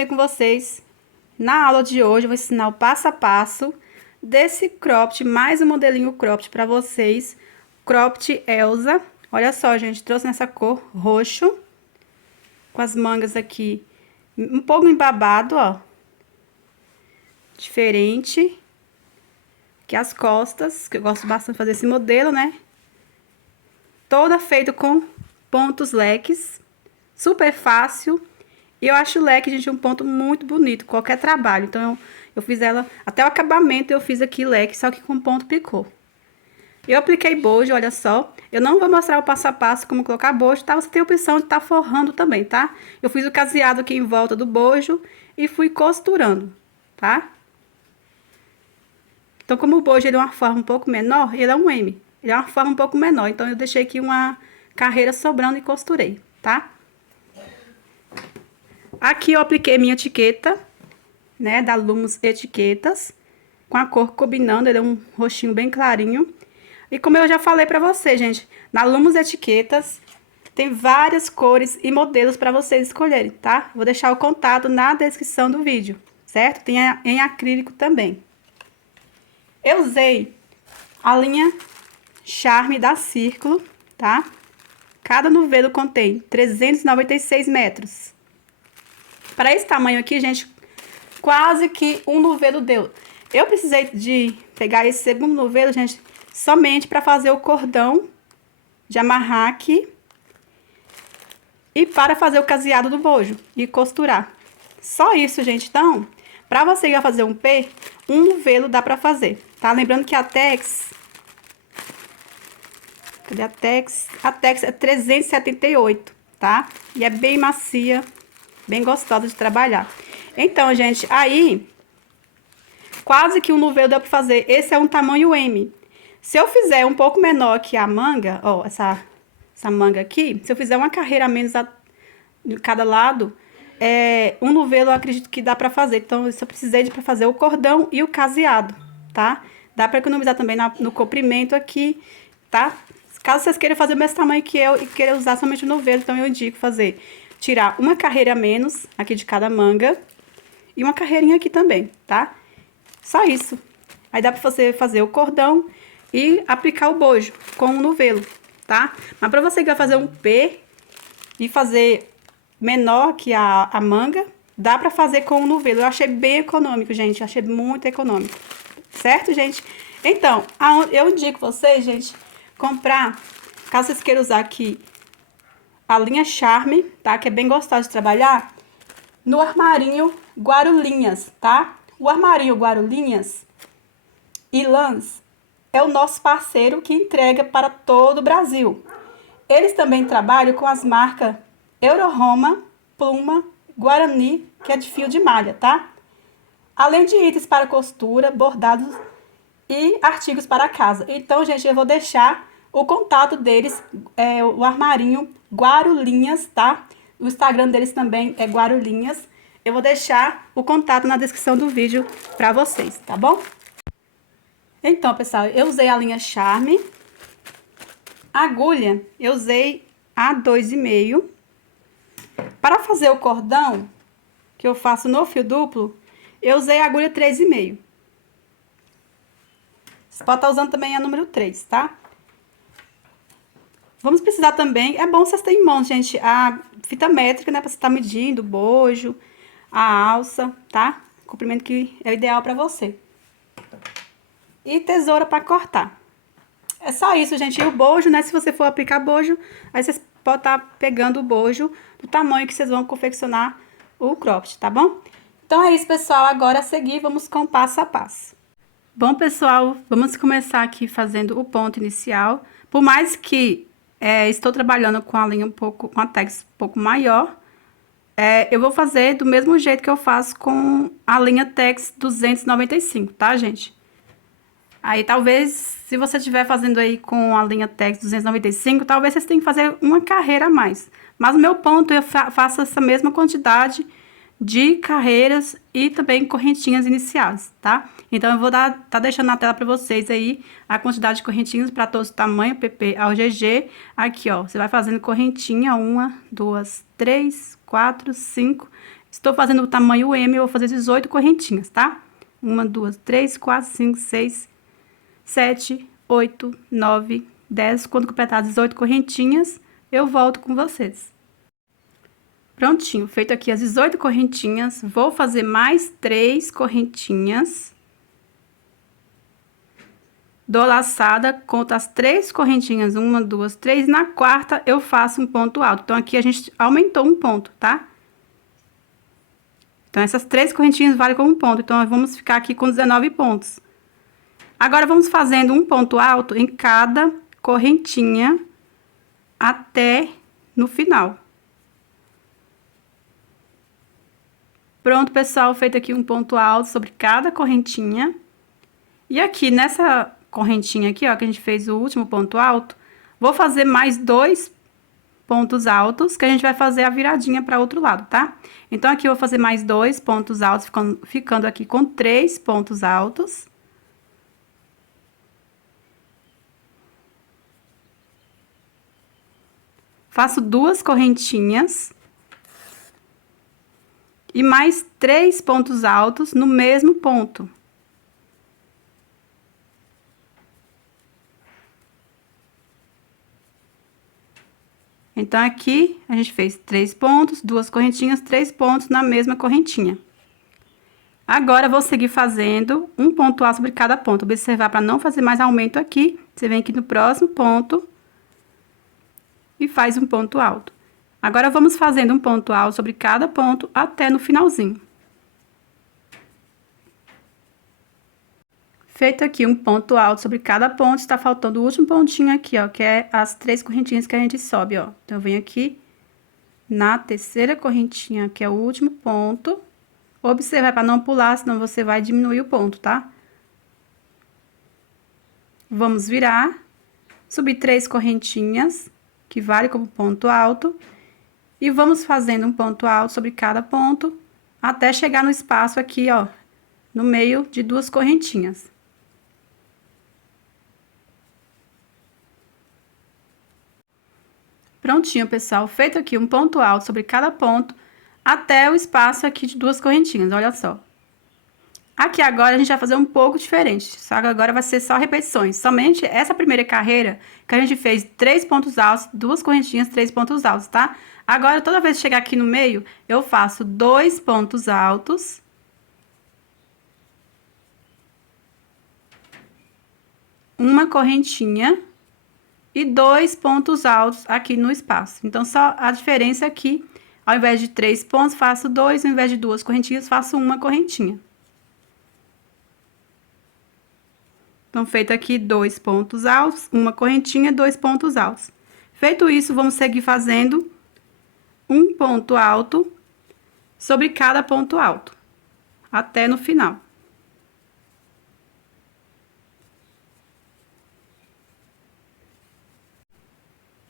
bem com vocês? Na aula de hoje eu vou ensinar o passo a passo desse cropped, mais um modelinho cropped para vocês, cropped Elsa. Olha só, gente, trouxe nessa cor roxo, com as mangas aqui um pouco embabado, ó. Diferente. Aqui as costas, que eu gosto bastante de fazer esse modelo, né? Toda feita com pontos leques, super fácil. E eu acho o leque, gente, um ponto muito bonito, qualquer trabalho. Então, eu fiz ela, até o acabamento eu fiz aqui leque, só que com ponto picô. Eu apliquei bojo, olha só. Eu não vou mostrar o passo a passo como colocar bojo, tá? Você tem a opção de estar forrando também, tá? Eu fiz o caseado aqui em volta do bojo e fui costurando, tá? Então, como o bojo ele é uma forma um pouco menor, ele é um M. Ele é uma forma um pouco menor, então eu deixei aqui uma carreira sobrando e costurei, tá? Aqui eu apliquei minha etiqueta, né, da Lumos Etiquetas, com a cor combinando, ele é um roxinho bem clarinho. E como eu já falei pra vocês, gente, na Lumos Etiquetas tem várias cores e modelos pra vocês escolherem, tá? Vou deixar o contato na descrição do vídeo, certo? Tem em acrílico também. Eu usei a linha Charme da Círculo, tá? Cada novelo contém 396 metros. Para esse tamanho aqui, gente, quase que um novelo deu. Eu precisei de pegar esse segundo novelo, gente, somente para fazer o cordão de amarrar aqui e para fazer o caseado do bojo e costurar. Só isso, gente. Então, para você que vai fazer um P, um novelo dá para fazer, tá? Lembrando que a Tex... Cadê a Tex? A Tex é 378, tá? E é bem macia, bem gostosa de trabalhar. Então, gente, aí quase que um novelo dá pra fazer. Esse é um tamanho M. Se eu fizer um pouco menor que a manga, ó, essa manga aqui, se eu fizer uma carreira a menos de cada lado, um novelo eu acredito que dá pra fazer. Então, eu só precisei pra fazer o cordão e o caseado, tá? Dá pra economizar também no comprimento aqui, tá? Caso vocês queiram fazer o mesmo tamanho que eu e queiram usar somente o novelo, então eu indico tirar uma carreira a menos aqui de cada manga e uma carreirinha aqui também, tá? Só isso. Aí dá pra você fazer o cordão e aplicar o bojo com o novelo, tá? Mas pra você que vai fazer um P e fazer menor que a manga, dá pra fazer com o novelo. Eu achei bem econômico, gente. Eu achei muito econômico. Certo, gente? Então, eu indico vocês, gente, comprar, caso vocês queiram usar aqui a linha Charme, tá? Que é bem gostosa de trabalhar, no armarinho Guarulhinhas, tá? O armarinho Guarulhinhas e Lãs é o nosso parceiro que entrega para todo o Brasil. Eles também trabalham com as marcas Euroroma, Pluma, Guarani, que é de fio de malha, tá? Além de itens para costura, bordados e artigos para casa. Então, gente, eu vou deixar o contato deles, o armarinho Guarulhinhas, tá? O Instagram deles também é Guarulhinhas. Eu vou deixar o contato na descrição do vídeo pra vocês, tá bom? Então, pessoal, eu usei a linha Charme. A agulha, eu usei a 2,5. Para fazer o cordão, que eu faço no fio duplo, eu usei a agulha 3,5. Você pode estar usando também a número 3, tá? Vamos precisar também, é bom vocês terem em mãos, gente, a fita métrica, né, pra você estar medindo o bojo, a alça, tá? O comprimento que é o ideal pra você. E tesoura pra cortar. É só isso, gente. E o bojo, né, se você for aplicar bojo, aí vocês podem estar pegando o bojo do tamanho que vocês vão confeccionar o cropped, tá bom? Então é isso, pessoal. Agora a seguir, vamos com o passo a passo. Bom, pessoal, vamos começar aqui fazendo o ponto inicial. Por mais que estou trabalhando com a linha com a Tex um pouco maior, eu vou fazer do mesmo jeito que eu faço com a linha Tex 295, tá, gente? Aí, talvez, se você estiver fazendo aí com a linha Tex 295, talvez vocês tenham que fazer uma carreira a mais. Mas o meu ponto, eu faço essa mesma quantidade de carreiras e também correntinhas iniciais, tá? Então, eu vou tá deixando na tela para vocês aí a quantidade de correntinhas para todos os tamanhos, PP ao GG. Aqui, ó, você vai fazendo correntinha, 1, 2, 3, 4, 5. Estou fazendo o tamanho M, eu vou fazer 18 correntinhas, tá? 1, 2, 3, 4, 5, 6, 7, 8, 9, 10. Quando completar 18 correntinhas, eu volto com vocês. Prontinho, feito aqui as 18 correntinhas, vou fazer mais 3 correntinhas. Dou laçada, conto as 3 correntinhas, 1, 2, 3, na quarta eu faço um ponto alto. Então, aqui a gente aumentou um ponto, tá? Então, essas 3 correntinhas valem como ponto, então, nós vamos ficar aqui com 19 pontos. Agora, vamos fazendo um ponto alto em cada correntinha até no final. Pronto, pessoal, feito aqui um ponto alto sobre cada correntinha. E aqui, nessa correntinha aqui, ó, que a gente fez o último ponto alto, vou fazer mais 2 pontos altos, que a gente vai fazer a viradinha para outro lado, tá? Então, aqui eu vou fazer mais 2 pontos altos, ficando aqui com 3 pontos altos. Faço 2 correntinhas. E mais 3 pontos altos no mesmo ponto. Então, aqui, a gente fez 3 pontos, 2 correntinhas, 3 pontos na mesma correntinha. Agora, vou seguir fazendo um ponto alto sobre cada ponto. Observar para não fazer mais aumento aqui. Você vem aqui no próximo ponto e faz um ponto alto. Agora, vamos fazendo um ponto alto sobre cada ponto até no finalzinho. Feito aqui um ponto alto sobre cada ponto, está faltando o último pontinho aqui, ó, que é as 3 correntinhas que a gente sobe, ó. Então, eu venho aqui na terceira correntinha, que é o último ponto. Observa para não pular, senão você vai diminuir o ponto, tá? Vamos virar, subir 3 correntinhas, que vale como ponto alto. E vamos fazendo um ponto alto sobre cada ponto, até chegar no espaço aqui, ó, no meio de 2 correntinhas. Prontinho, pessoal, feito aqui um ponto alto sobre cada ponto, até o espaço aqui de 2 correntinhas, olha só. Aqui agora a gente vai fazer um pouco diferente, só que agora vai ser só repetições. Somente essa primeira carreira que a gente fez 3 pontos altos, 2 correntinhas, 3 pontos altos, tá? Agora, toda vez que chegar aqui no meio, eu faço 2 pontos altos. Uma correntinha e 2 pontos altos aqui no espaço. Então, só a diferença aqui, ao invés de 3 pontos, faço 2, ao invés de 2 correntinhas, faço uma correntinha. Então, feito aqui 2 pontos altos, uma correntinha, 2 pontos altos. Feito isso, vamos seguir fazendo um ponto alto sobre cada ponto alto, até no final.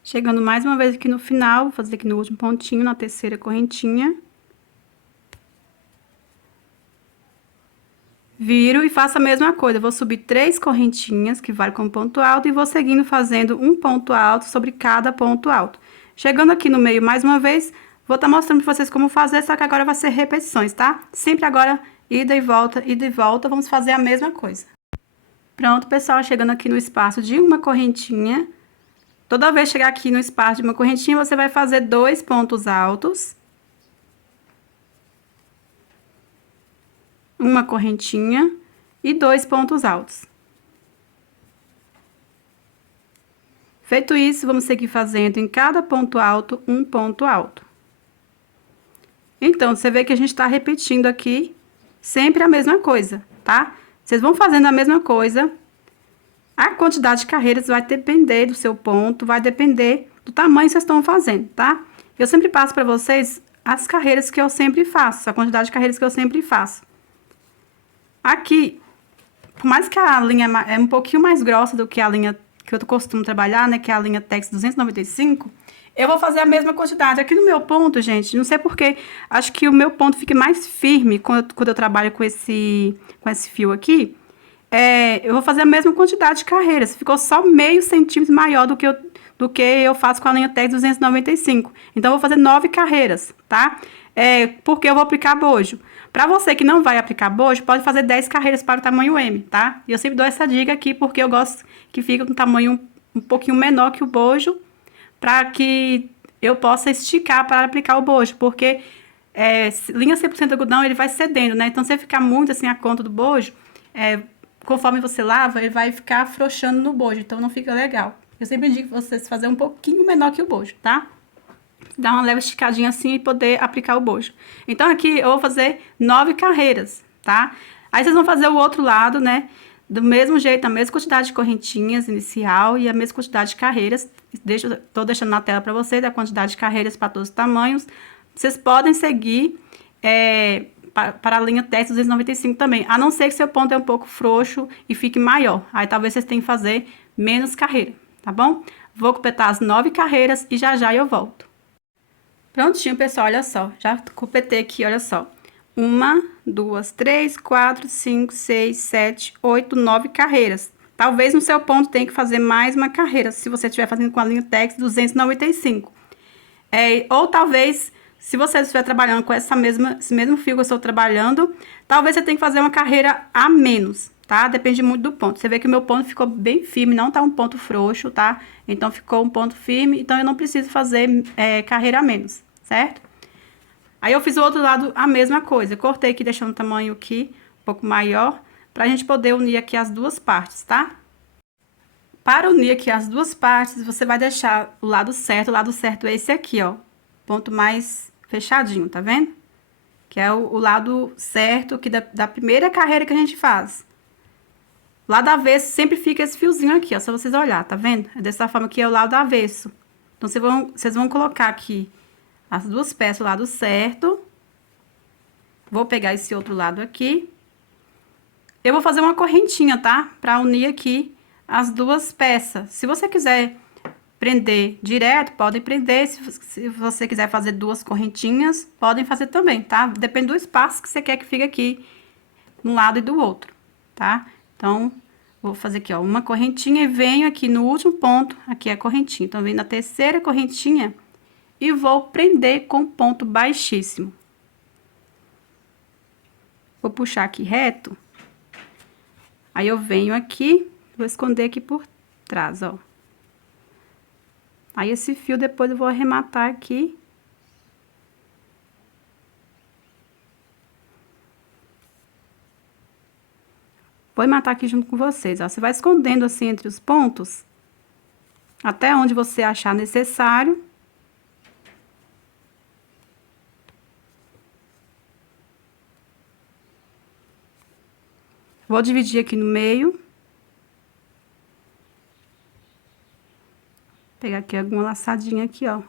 Chegando mais uma vez aqui no final, vou fazer aqui no último pontinho, na terceira correntinha. Viro e faço a mesma coisa, vou subir 3 correntinhas, que vale como ponto alto, e vou seguindo fazendo um ponto alto sobre cada ponto alto. Chegando aqui no meio mais uma vez, vou estar mostrando pra vocês como fazer, só que agora vai ser repetições, tá? Sempre agora, ida e volta, vamos fazer a mesma coisa. Pronto, pessoal, chegando aqui no espaço de uma correntinha. Toda vez que chegar aqui no espaço de uma correntinha, você vai fazer 2 pontos altos. Uma correntinha e 2 pontos altos. Feito isso, vamos seguir fazendo em cada ponto alto, um ponto alto. Então, você vê que a gente tá repetindo aqui sempre a mesma coisa, tá? Vocês vão fazendo a mesma coisa. A quantidade de carreiras vai depender do seu ponto, vai depender do tamanho que vocês estão fazendo, tá? Eu sempre passo pra vocês as carreiras que eu sempre faço, a quantidade de carreiras que eu sempre faço. Aqui, por mais que a linha é um pouquinho mais grossa do que a linha que eu costumo trabalhar, né, que é a linha Tex 295, eu vou fazer a mesma quantidade. Aqui no meu ponto, gente, não sei porquê, acho que o meu ponto fica mais firme quando eu trabalho com esse fio aqui. Eu vou fazer a mesma quantidade de carreiras, ficou só meio centímetro maior do que eu faço com a linha Tex 295. Então, eu vou fazer 9 carreiras, tá? porque eu vou aplicar bojo. Para você que não vai aplicar bojo, pode fazer 10 carreiras para o tamanho M, tá? E eu sempre dou essa dica aqui, porque eu gosto que fique com um tamanho um pouquinho menor que o bojo, para que eu possa esticar para aplicar o bojo, porque linha 100% algodão, ele vai cedendo, né? Então, se você ficar muito assim a conta do bojo, conforme você lava, ele vai ficar afrouxando no bojo, então não fica legal. Eu sempre indico vocês fazer um pouquinho menor que o bojo, tá? Dar uma leve esticadinha assim e poder aplicar o bojo. Então, aqui eu vou fazer 9 carreiras, tá? Aí, vocês vão fazer o outro lado, né? Do mesmo jeito, a mesma quantidade de correntinhas inicial e a mesma quantidade de carreiras. Tô deixando na tela pra vocês a quantidade de carreiras para todos os tamanhos. Vocês podem seguir para a linha teste 295 também, a não ser que seu ponto é um pouco frouxo e fique maior. Aí, talvez vocês tenham que fazer menos carreira, tá bom? Vou completar as 9 carreiras e já eu volto. Prontinho, pessoal, olha só. Já completei aqui, olha só. 1, 2, 3, 4, 5, 6, 7, 8, 9 carreiras. Talvez no seu ponto tenha que fazer mais uma carreira, se você estiver fazendo com a linha Tex 295. Ou talvez, se você estiver trabalhando com esse mesmo fio que eu estou trabalhando, talvez você tenha que fazer uma carreira a menos, tá? Depende muito do ponto. Você vê que o meu ponto ficou bem firme, não tá um ponto frouxo, tá? Então, ficou um ponto firme, então eu não preciso fazer carreira a menos, certo? Aí, eu fiz o outro lado a mesma coisa. Eu cortei aqui, deixando o tamanho aqui um pouco maior, pra gente poder unir aqui as duas partes, tá? Para unir aqui as duas partes, você vai deixar o lado certo é esse aqui, ó. Ponto mais fechadinho, tá vendo? Que é o lado certo que da primeira carreira que a gente faz. Lado avesso sempre fica esse fiozinho aqui, ó, só vocês olhar, tá vendo? É dessa forma que é o lado avesso. Então, vocês vão colocar aqui as duas peças, o lado certo. Vou pegar esse outro lado aqui. Eu vou fazer uma correntinha, tá? Pra unir aqui as duas peças. Se você quiser prender direto, podem prender. Se você quiser fazer duas correntinhas, podem fazer também, tá? Depende do espaço que você quer que fique aqui, de um lado e do outro, tá? Então, vou fazer aqui, ó, uma correntinha e venho aqui no último ponto, aqui é a correntinha. Então, venho na terceira correntinha e vou prender com ponto baixíssimo. Vou puxar aqui reto. Aí, eu venho aqui, vou esconder aqui por trás, ó. Aí, esse fio, depois eu vou arrematar aqui. Vou arrematar aqui junto com vocês, ó. Você vai escondendo assim entre os pontos, até onde você achar necessário. Vou dividir aqui no meio. Pegar aqui alguma laçadinha aqui, ó.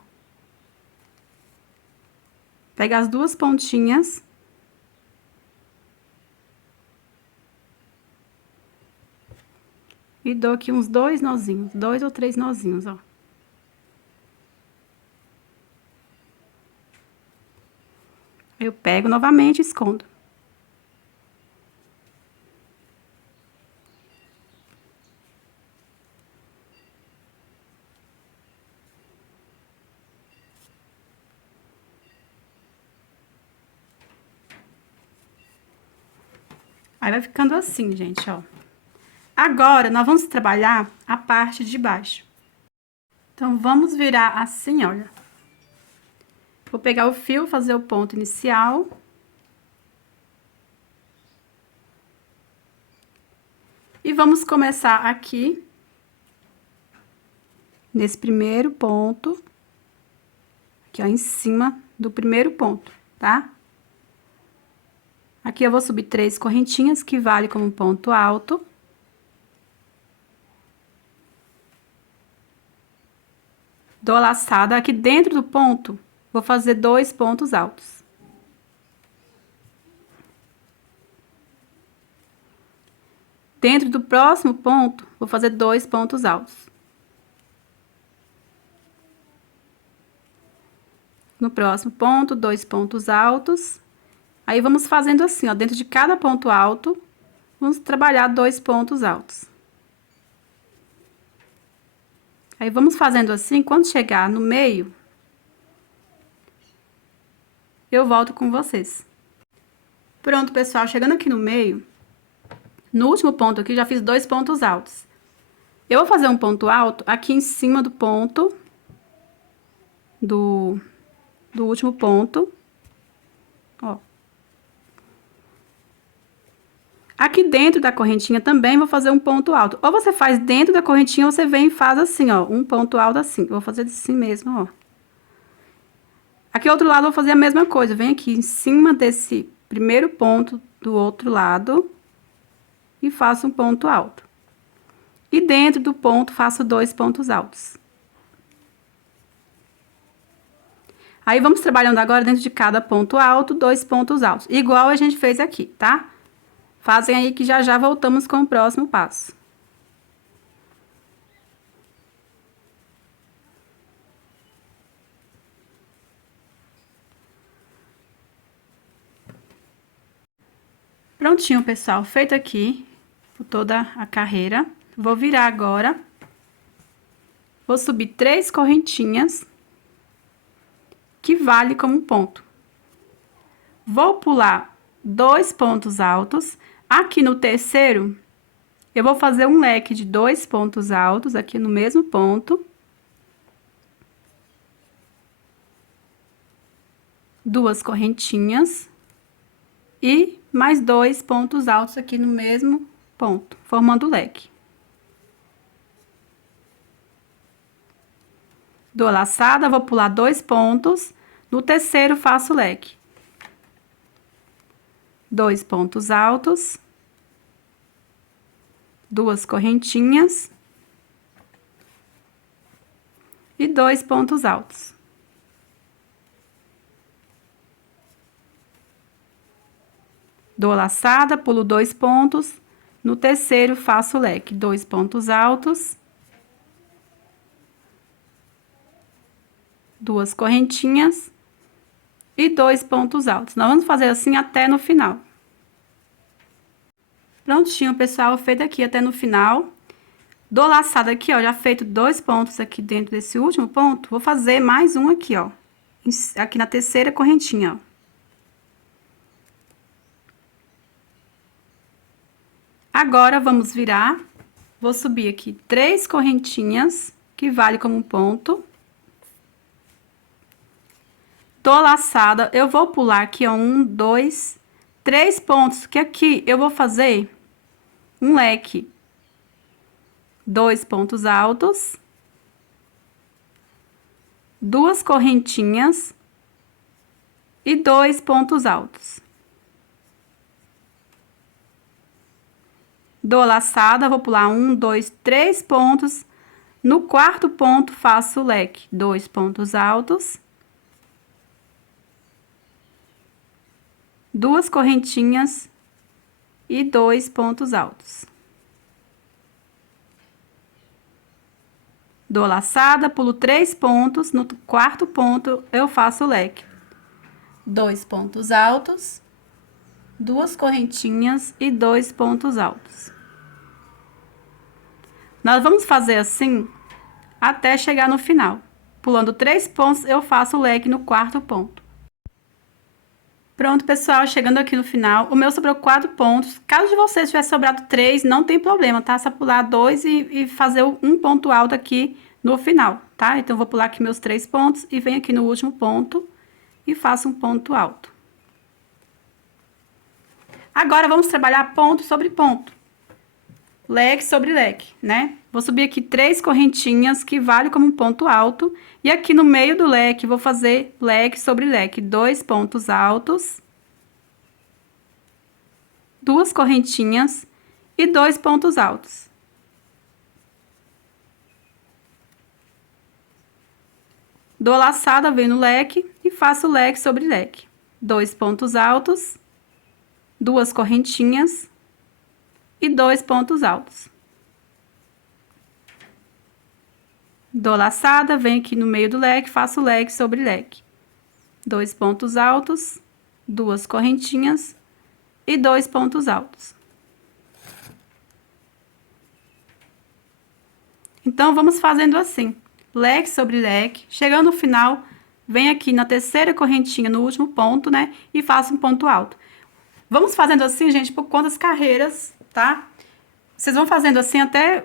Pega as duas pontinhas. E dou aqui uns 2 nozinhos, 2 ou 3 nozinhos, ó. Eu pego novamente e escondo. Aí, vai ficando assim, gente, ó. Agora, nós vamos trabalhar a parte de baixo. Então, vamos virar assim, olha. Vou pegar o fio, fazer o ponto inicial. E vamos começar aqui, nesse primeiro ponto. Aqui, ó, em cima do primeiro ponto, tá? Aqui, eu vou subir 3 correntinhas, que vale como ponto alto. Dou a laçada aqui dentro do ponto, vou fazer 2 pontos altos. Dentro do próximo ponto, vou fazer 2 pontos altos. No próximo ponto, 2 pontos altos. Aí, vamos fazendo assim, ó, dentro de cada ponto alto, vamos trabalhar 2 pontos altos. Aí, vamos fazendo assim, quando chegar no meio, eu volto com vocês. Pronto, pessoal, chegando aqui no meio, no último ponto aqui, já fiz 2 pontos altos. Eu vou fazer um ponto alto aqui em cima do ponto do último ponto, ó. Aqui dentro da correntinha também vou fazer um ponto alto. Ou você faz dentro da correntinha, ou você vem e faz assim, ó, um ponto alto assim. Eu vou fazer assim mesmo, ó. Aqui outro lado eu vou fazer a mesma coisa. Vem aqui em cima desse primeiro ponto do outro lado e faço um ponto alto. E dentro do ponto faço 2 pontos altos. Aí, vamos trabalhando agora dentro de cada ponto alto, 2 pontos altos. Igual a gente fez aqui, tá? Fazem aí que já já voltamos com o próximo passo. Prontinho, pessoal. Feito aqui por toda a carreira. Vou virar agora. Vou subir 3 correntinhas, que vale como ponto. Vou pular 2 pontos altos. Aqui no terceiro, eu vou fazer um leque de 2 pontos altos aqui no mesmo ponto. 2 correntinhas. E mais 2 pontos altos aqui no mesmo ponto, formando o leque. Dou a laçada, vou pular 2 pontos, no terceiro faço o leque. 2 pontos altos, 2 correntinhas e 2 pontos altos. Dou a laçada, pulo 2 pontos, no terceiro faço o leque, 2 pontos altos, 2 correntinhas e 2 pontos altos. Nós vamos fazer assim até no final. Prontinho, pessoal, feito aqui até no final. Dou laçada aqui, ó, já feito 2 pontos aqui dentro desse último ponto, vou fazer mais um aqui, ó, aqui na terceira correntinha, ó. Agora, vamos virar. Vou subir aqui 3 correntinhas, que vale como um ponto. Tô laçada, eu vou pular aqui, ó, 1, 2, 3 pontos, que aqui eu vou fazer um leque. 2 pontos altos. 2 correntinhas e 2 pontos altos. Dou a laçada, vou pular 1, 2, 3 pontos. No quarto ponto, faço o leque, 2 pontos altos. 2 correntinhas e 2 pontos altos. Dou a laçada, pulo 3 pontos, no quarto ponto eu faço o leque. 2 pontos altos, 2 correntinhas e 2 pontos altos. Nós vamos fazer assim até chegar no final. Pulando 3 pontos, eu faço o leque no quarto ponto. Pronto, pessoal, chegando aqui no final, o meu sobrou 4 pontos. Caso de vocês tivesse sobrado 3, não tem problema, tá? Só pular 2 e fazer um ponto alto aqui no final, tá? Então, eu vou pular aqui meus 3 pontos e venho aqui no último ponto e faço um ponto alto. Agora, vamos trabalhar ponto sobre ponto. Leque sobre leque, né? Vou subir aqui 3 correntinhas, que vale como um ponto alto. E aqui no meio do leque, vou fazer leque sobre leque. 2 pontos altos. 2 correntinhas e 2 pontos altos. Dou a laçada, venho no leque e faço leque sobre leque. 2 pontos altos. 2 correntinhas e 2 pontos altos. Dou laçada, venho aqui no meio do leque, faço leque sobre leque. 2 pontos altos, 2 correntinhas e 2 pontos altos. Então, vamos fazendo assim, leque sobre leque. Chegando no final, venho aqui na terceira correntinha, no último ponto, né? E faço um ponto alto. Vamos fazendo assim, gente, por quantas carreiras, tá? Vocês vão fazendo assim até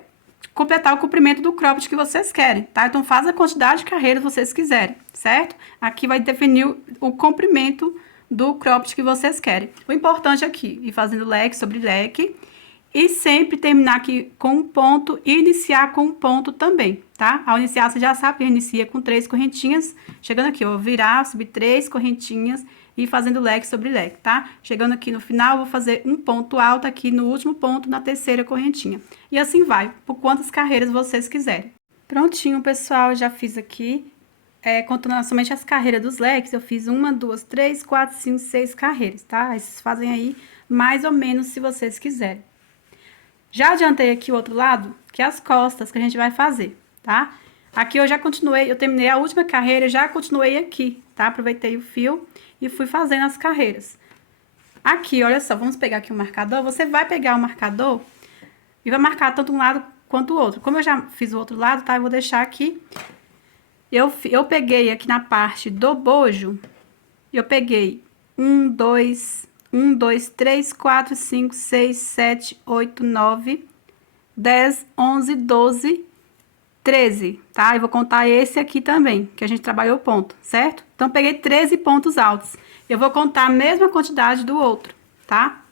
completar o comprimento do cropped que vocês querem, tá? Então, faz a quantidade de carreiras que vocês quiserem, certo? Aqui vai definir o comprimento do cropped que vocês querem. O importante aqui, ir fazendo leque sobre leque e sempre terminar aqui com um ponto e iniciar com um ponto também, tá? Ao iniciar, você já sabe que inicia com 3 correntinhas, chegando aqui, ó, virar, subir 3 correntinhas e fazendo leque sobre leque, tá? Chegando aqui no final, vou fazer um ponto alto aqui no último ponto, na terceira correntinha. E assim vai, por quantas carreiras vocês quiserem. Prontinho, pessoal, já fiz aqui. Contando somente as carreiras dos leques, eu fiz 1, 2, 3, 4, 5, 6 carreiras, tá? Aí vocês fazem aí mais ou menos se vocês quiserem. Já adiantei aqui o outro lado, que é as costas que a gente vai fazer, tá? Aqui eu já continuei, eu terminei a última carreira, já continuei aqui, tá? Aproveitei o fio e fui fazendo as carreiras. Aqui, olha só, vamos pegar aqui o marcador. Você vai pegar o marcador e vai marcar tanto um lado quanto o outro. Como eu já fiz o outro lado, tá? Eu vou deixar aqui. Eu peguei aqui na parte do bojo, eu peguei 1, 2, 3, 4, 5, 6, 7, 8, 9, 10, 11, 12, 13, tá? Eu vou contar esse aqui também, que a gente trabalhou o ponto, certo? Então, peguei 13 pontos altos. Eu vou contar a mesma quantidade do outro, tá?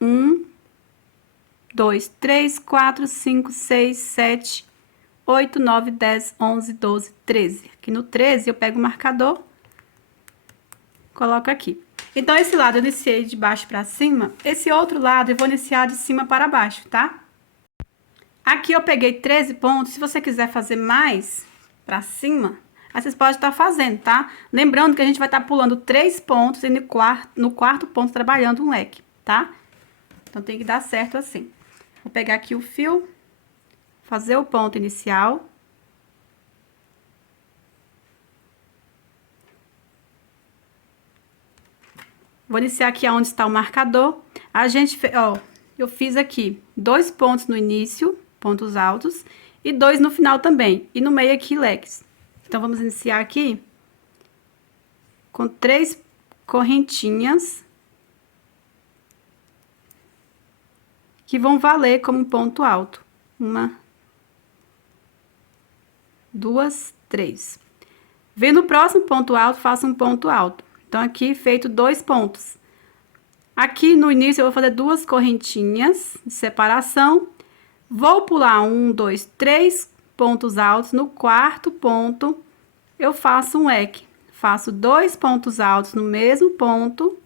1, 2, 3, 4, 5, 6, 7, 8, 9, 10, 11, 12, 13. Aqui no 13, eu pego o marcador, coloco aqui. Então, esse lado eu iniciei de baixo para cima, esse outro lado eu vou iniciar de cima para baixo, tá? Aqui eu peguei 13 pontos, se você quiser fazer mais para cima, aí vocês podem estar fazendo, tá? Lembrando que a gente vai estar pulando 3 pontos e no quarto ponto trabalhando um leque, tá? Então, tem que dar certo assim. Vou pegar aqui o fio, fazer o ponto inicial. Vou iniciar aqui onde está o marcador. Eu fiz aqui 2 pontos no início, pontos altos, e 2 no final também. E no meio aqui, leques. Então, vamos iniciar aqui com 3 correntinhas que vão valer como um ponto alto. 1, 2, 3. Vem no próximo ponto alto, faço um ponto alto. Então, aqui, feito 2 pontos. Aqui, no início, eu vou fazer 2 correntinhas de separação. Vou pular 1, 2, 3 pontos altos. No quarto ponto, eu faço um leque. Faço 2 pontos altos no mesmo ponto.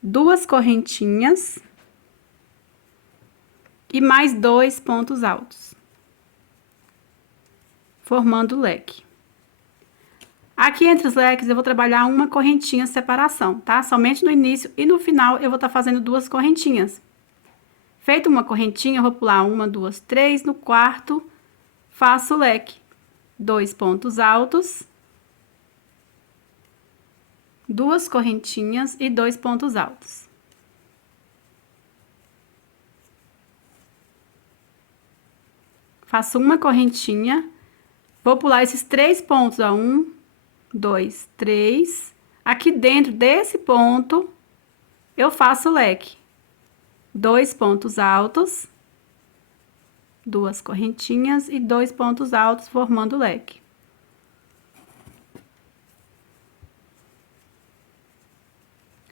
2 correntinhas. E mais 2 pontos altos. Formando o leque. Aqui entre os leques eu vou trabalhar uma correntinha de separação, tá? Somente no início e no final eu vou estar fazendo 2 correntinhas. Feito uma correntinha, eu vou pular 1, 2, 3, no quarto, faço o leque. 2 pontos altos, 2 correntinhas e 2 pontos altos. Faço uma correntinha, vou pular esses 3 pontos, ó, 1, 2, 3. Aqui dentro desse ponto, eu faço o leque. 2 pontos altos, 2 correntinhas e 2 pontos altos formando o leque.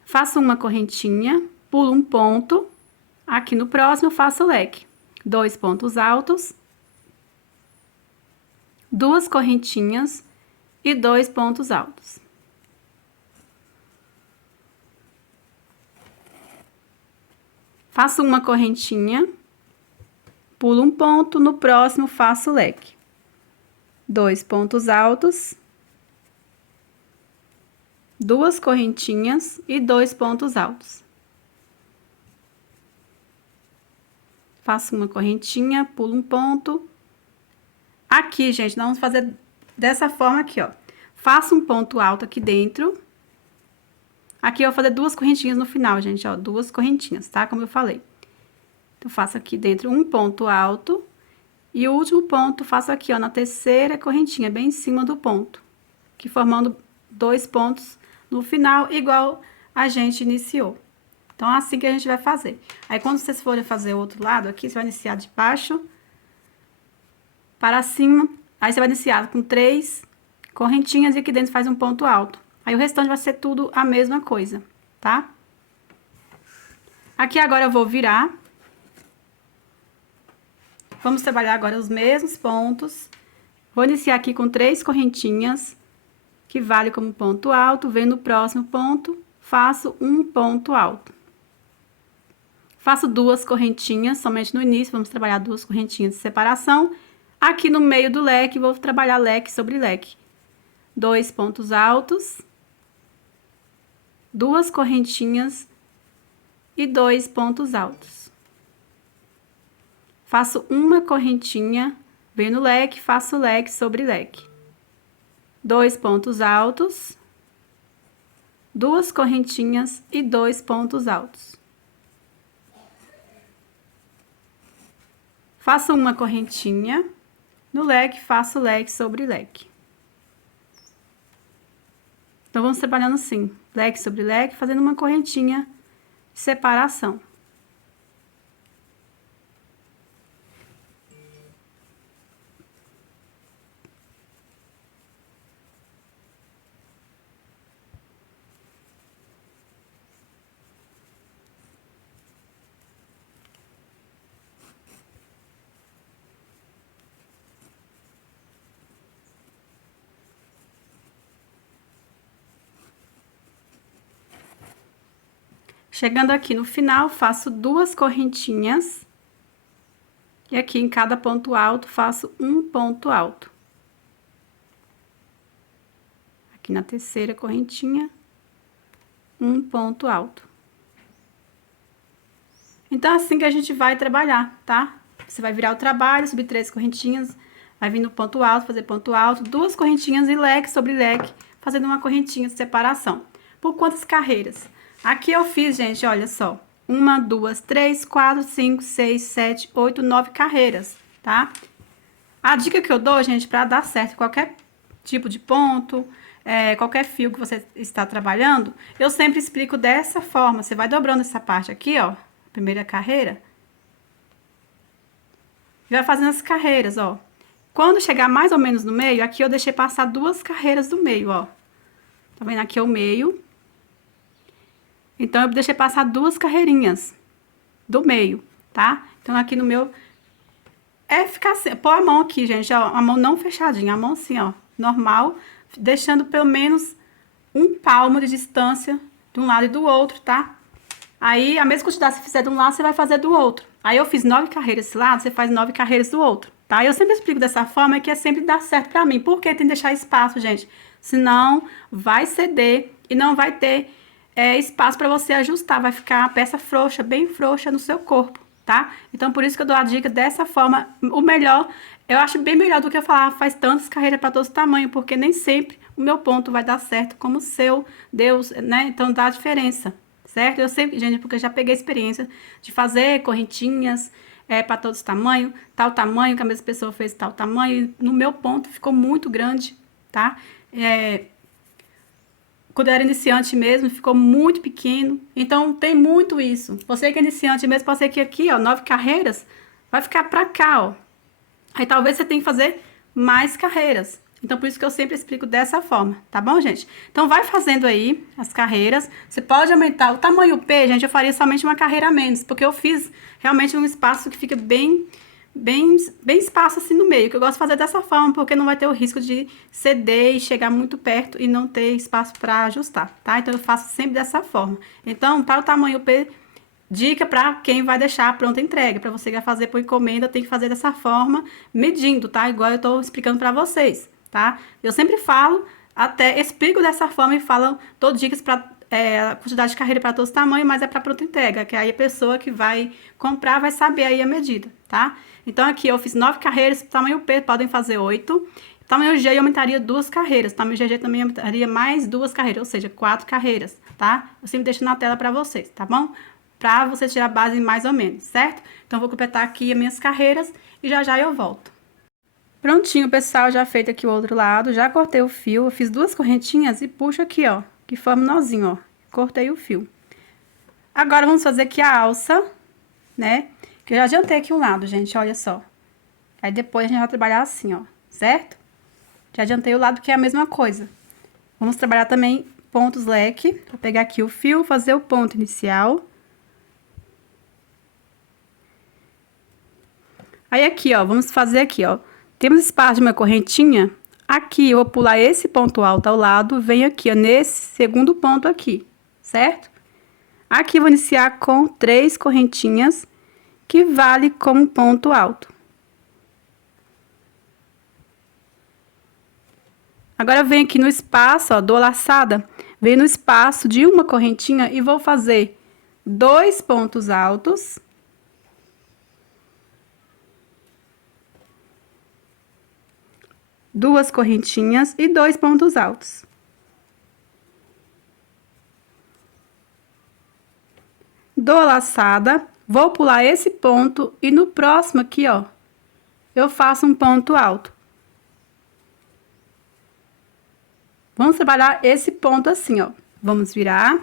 Faço uma correntinha, pulo um ponto, aqui no próximo eu faço o leque. 2 pontos altos, 2 correntinhas e 2 pontos altos. Faço uma correntinha, pulo um ponto, no próximo faço o leque. 2 pontos altos, 2 correntinhas e 2 pontos altos. Faço uma correntinha, pulo um ponto. Aqui, gente, nós vamos fazer dessa forma aqui, ó. Faço um ponto alto aqui dentro. Aqui eu vou fazer 2 correntinhas no final, gente, ó, 2 correntinhas, tá? Como eu falei. Então, faço aqui dentro um ponto alto. E o último ponto faço aqui, ó, na terceira correntinha, bem em cima do ponto. aqui formando 2 pontos no final, igual a gente iniciou. Então, é assim que a gente vai fazer. Aí, quando vocês forem fazer o outro lado aqui, você vai iniciar de baixo para cima. Aí, você vai iniciar com 3 correntinhas e aqui dentro faz um ponto alto. Aí, o restante vai ser tudo a mesma coisa, tá? Aqui agora eu vou virar. Vamos trabalhar agora os mesmos pontos. Vou iniciar aqui com 3 correntinhas, que vale como ponto alto. Venho no próximo ponto, faço um ponto alto. Faço 2 correntinhas, somente no início, vamos trabalhar 2 correntinhas de separação. Aqui no meio do leque, vou trabalhar leque sobre leque. 2 pontos altos, 2 correntinhas e 2 pontos altos. Faço uma correntinha, venho no leque, faço leque sobre leque. 2 pontos altos, 2 correntinhas e 2 pontos altos. Faço uma correntinha, no leque, faço leque sobre leque. Então, vamos trabalhando assim, leque sobre leque, fazendo uma correntinha de separação. Chegando aqui no final, faço 2 correntinhas. E aqui em cada ponto alto, faço um ponto alto. Aqui na terceira correntinha, um ponto alto. Então, assim que a gente vai trabalhar, tá? Você vai virar o trabalho, subir 3 correntinhas, vai vir no ponto alto, fazer ponto alto, 2 correntinhas e leque sobre leque, fazendo uma correntinha de separação. Por quantas carreiras? Aqui eu fiz, gente, olha só. 1, 2, 3, 4, 5, 6, 7, 8, 9 carreiras, tá? A dica que eu dou, gente, pra dar certo qualquer tipo de ponto, qualquer fio que você está trabalhando, eu sempre explico dessa forma. Você vai dobrando essa parte aqui, ó, primeira carreira. E vai fazendo as carreiras, ó. Quando chegar mais ou menos no meio, aqui eu deixei passar 2 carreiras do meio, ó. Tá vendo? Aqui é o meio. Então, eu deixei passar 2 carreirinhas do meio, tá? Então, aqui no meu... ficar assim, pôr a mão aqui, gente, ó, a mão não fechadinha, a mão assim, ó, normal, deixando pelo menos um palmo de distância de um lado e do outro, tá? Aí, a mesma quantidade que você fizer de um lado, você vai fazer do outro. Aí, eu fiz 9 carreiras desse lado, você faz 9 carreiras do outro, tá? Eu sempre explico dessa forma, que é sempre dar certo pra mim. Porque tem que deixar espaço, gente. Senão, vai ceder e não vai ter espaço pra você ajustar. Vai ficar a peça frouxa, bem frouxa no seu corpo, tá? Então, por isso que eu dou a dica dessa forma. O melhor, eu acho bem melhor do que eu falar, faz tantas carreiras pra todos os tamanhos, porque nem sempre o meu ponto vai dar certo como o seu, Deus, né? Então, dá a diferença. Certo? Eu sei, gente, porque eu já peguei a experiência de fazer correntinhas para todos os tamanhos, tal tamanho, que a mesma pessoa fez tal tamanho, e no meu ponto ficou muito grande, tá? Quando eu era iniciante mesmo, ficou muito pequeno, então tem muito isso. Você que é iniciante mesmo, pode ser que aqui, ó, 9 carreiras, vai ficar pra cá, ó. Aí talvez você tenha que fazer mais carreiras. Então, por isso que eu sempre explico dessa forma, tá bom, gente? Então, vai fazendo aí as carreiras. Você pode aumentar o tamanho P, gente, eu faria somente uma carreira a menos, porque eu fiz realmente um espaço que fica bem espaço assim no meio, que eu gosto de fazer dessa forma, porque não vai ter o risco de ceder e chegar muito perto e não ter espaço para ajustar, tá? Então, eu faço sempre dessa forma. Então, para o tamanho P, dica para quem vai deixar a pronta entrega. Para você que vai fazer por encomenda, tem que fazer dessa forma, medindo, tá? Igual eu tô explicando para vocês, tá? Eu sempre falo, até explico dessa forma e falo, dou dicas para quantidade de carreira para todos os tamanhos, mas é para pronta entrega, que aí a pessoa que vai comprar vai saber aí a medida, tá? Então, aqui eu fiz 9 carreiras, tamanho P podem fazer 8. Tamanho G eu aumentaria 2 carreiras, tamanho GG também aumentaria mais 2 carreiras, ou seja, 4 carreiras, tá? Eu sempre deixo na tela para vocês, tá bom? Pra você tirar a base mais ou menos, certo? Então, eu vou completar aqui as minhas carreiras e já já eu volto. Prontinho, pessoal, já feito aqui o outro lado, já cortei o fio, eu fiz 2 correntinhas e puxo aqui, ó, que forma um nozinho, ó. Cortei o fio. Agora, vamos fazer aqui a alça, né? Que eu já adiantei aqui o lado, gente, olha só. Aí, depois, a gente vai trabalhar assim, ó, certo? Já adiantei o lado que é a mesma coisa. Vamos trabalhar também pontos leque. Vou pegar aqui o fio, fazer o ponto inicial. Aí, aqui, ó, vamos fazer aqui, ó. Temos espaço de uma correntinha. Aqui, eu vou pular esse ponto alto ao lado, venho aqui, ó, nesse segundo ponto aqui, certo? Aqui, vou iniciar com 3 correntinhas, que vale como ponto alto. Agora, eu venho aqui no espaço, ó, dou a laçada, venho no espaço de uma correntinha e vou fazer 2 pontos altos. Duas correntinhas e 2 pontos altos. Dou a laçada, vou pular esse ponto e no próximo aqui, ó, eu faço um ponto alto. Vamos trabalhar esse ponto assim, ó. Vamos virar.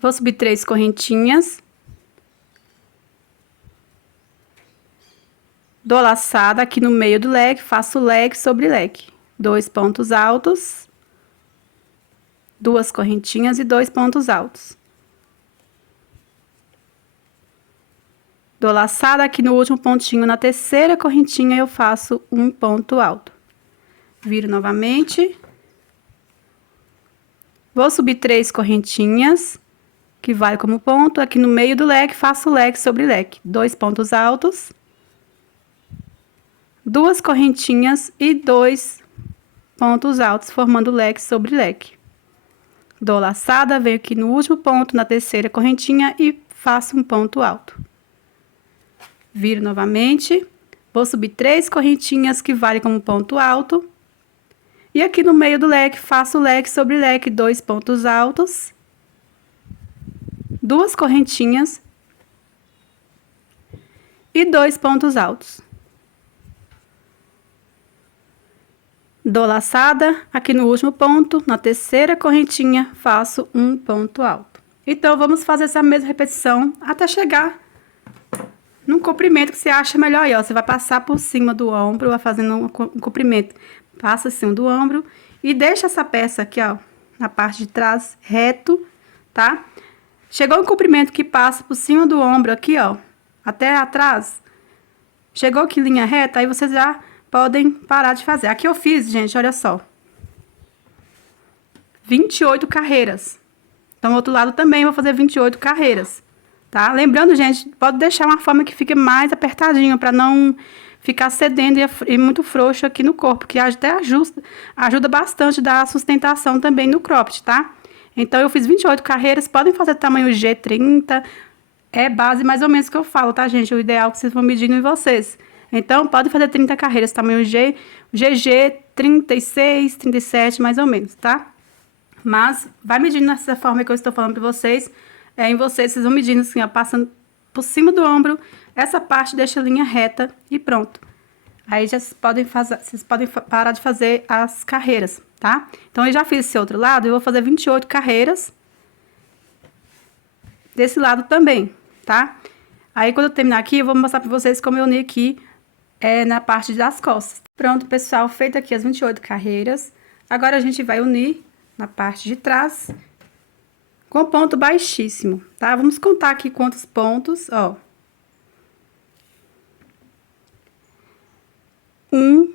Vou subir 3 correntinhas. Dou a laçada aqui no meio do leque, faço leque sobre leque. 2 pontos altos. 2 correntinhas e 2 pontos altos. Dou laçada aqui no último pontinho, na terceira correntinha eu faço um ponto alto. Viro novamente. Vou subir 3 correntinhas, que vale como ponto. Aqui no meio do leque, faço leque sobre leque. 2 pontos altos. 2 correntinhas e 2 pontos altos, formando leque sobre leque. Dou laçada, venho aqui no último ponto, na terceira correntinha e faço um ponto alto. Viro novamente, vou subir 3 correntinhas, que vale como ponto alto. E aqui no meio do leque, faço leque sobre leque, 2 pontos altos. 2 correntinhas e 2 pontos altos. Dou laçada, aqui no último ponto, na terceira correntinha, faço um ponto alto. Então, vamos fazer essa mesma repetição até chegar no comprimento que você acha melhor aí, ó. Você vai passar por cima do ombro, vai fazendo um comprimento. Passa assim do ombro e deixa essa peça aqui, ó, na parte de trás, reto, tá? Chegou um comprimento que passa por cima do ombro aqui, ó, até atrás. Chegou aqui linha reta, aí vocês já podem parar de fazer. Aqui eu fiz, gente, olha só. 28 carreiras. Então, do outro lado também vou fazer 28 carreiras, tá? Lembrando, gente, pode deixar uma forma que fique mais apertadinho, pra não ficar cedendo e muito frouxo aqui no corpo, que até ajuda bastante a dar sustentação também no cropped, tá? Então, eu fiz 28 carreiras, podem fazer tamanho G30, é base mais ou menos que eu falo, tá, gente? O ideal é que vocês vão medindo em vocês. Então, podem fazer 30 carreiras, tamanho G, GG, 36, 37, mais ou menos, tá? Mas, vai medindo dessa forma que eu estou falando pra vocês. Em vocês vão medindo assim, ó, passando por cima do ombro. Essa parte deixa a linha reta e pronto. Aí, vocês podem parar de fazer as carreiras, tá? Então, eu já fiz esse outro lado, eu vou fazer 28 carreiras. Desse lado também, tá? Aí, quando eu terminar aqui, eu vou mostrar pra vocês como eu uni aqui na parte das costas. Pronto, pessoal, feito aqui as 28 carreiras. Agora, a gente vai unir na parte de trás com ponto baixíssimo, tá? Vamos contar aqui quantos pontos, ó. 1,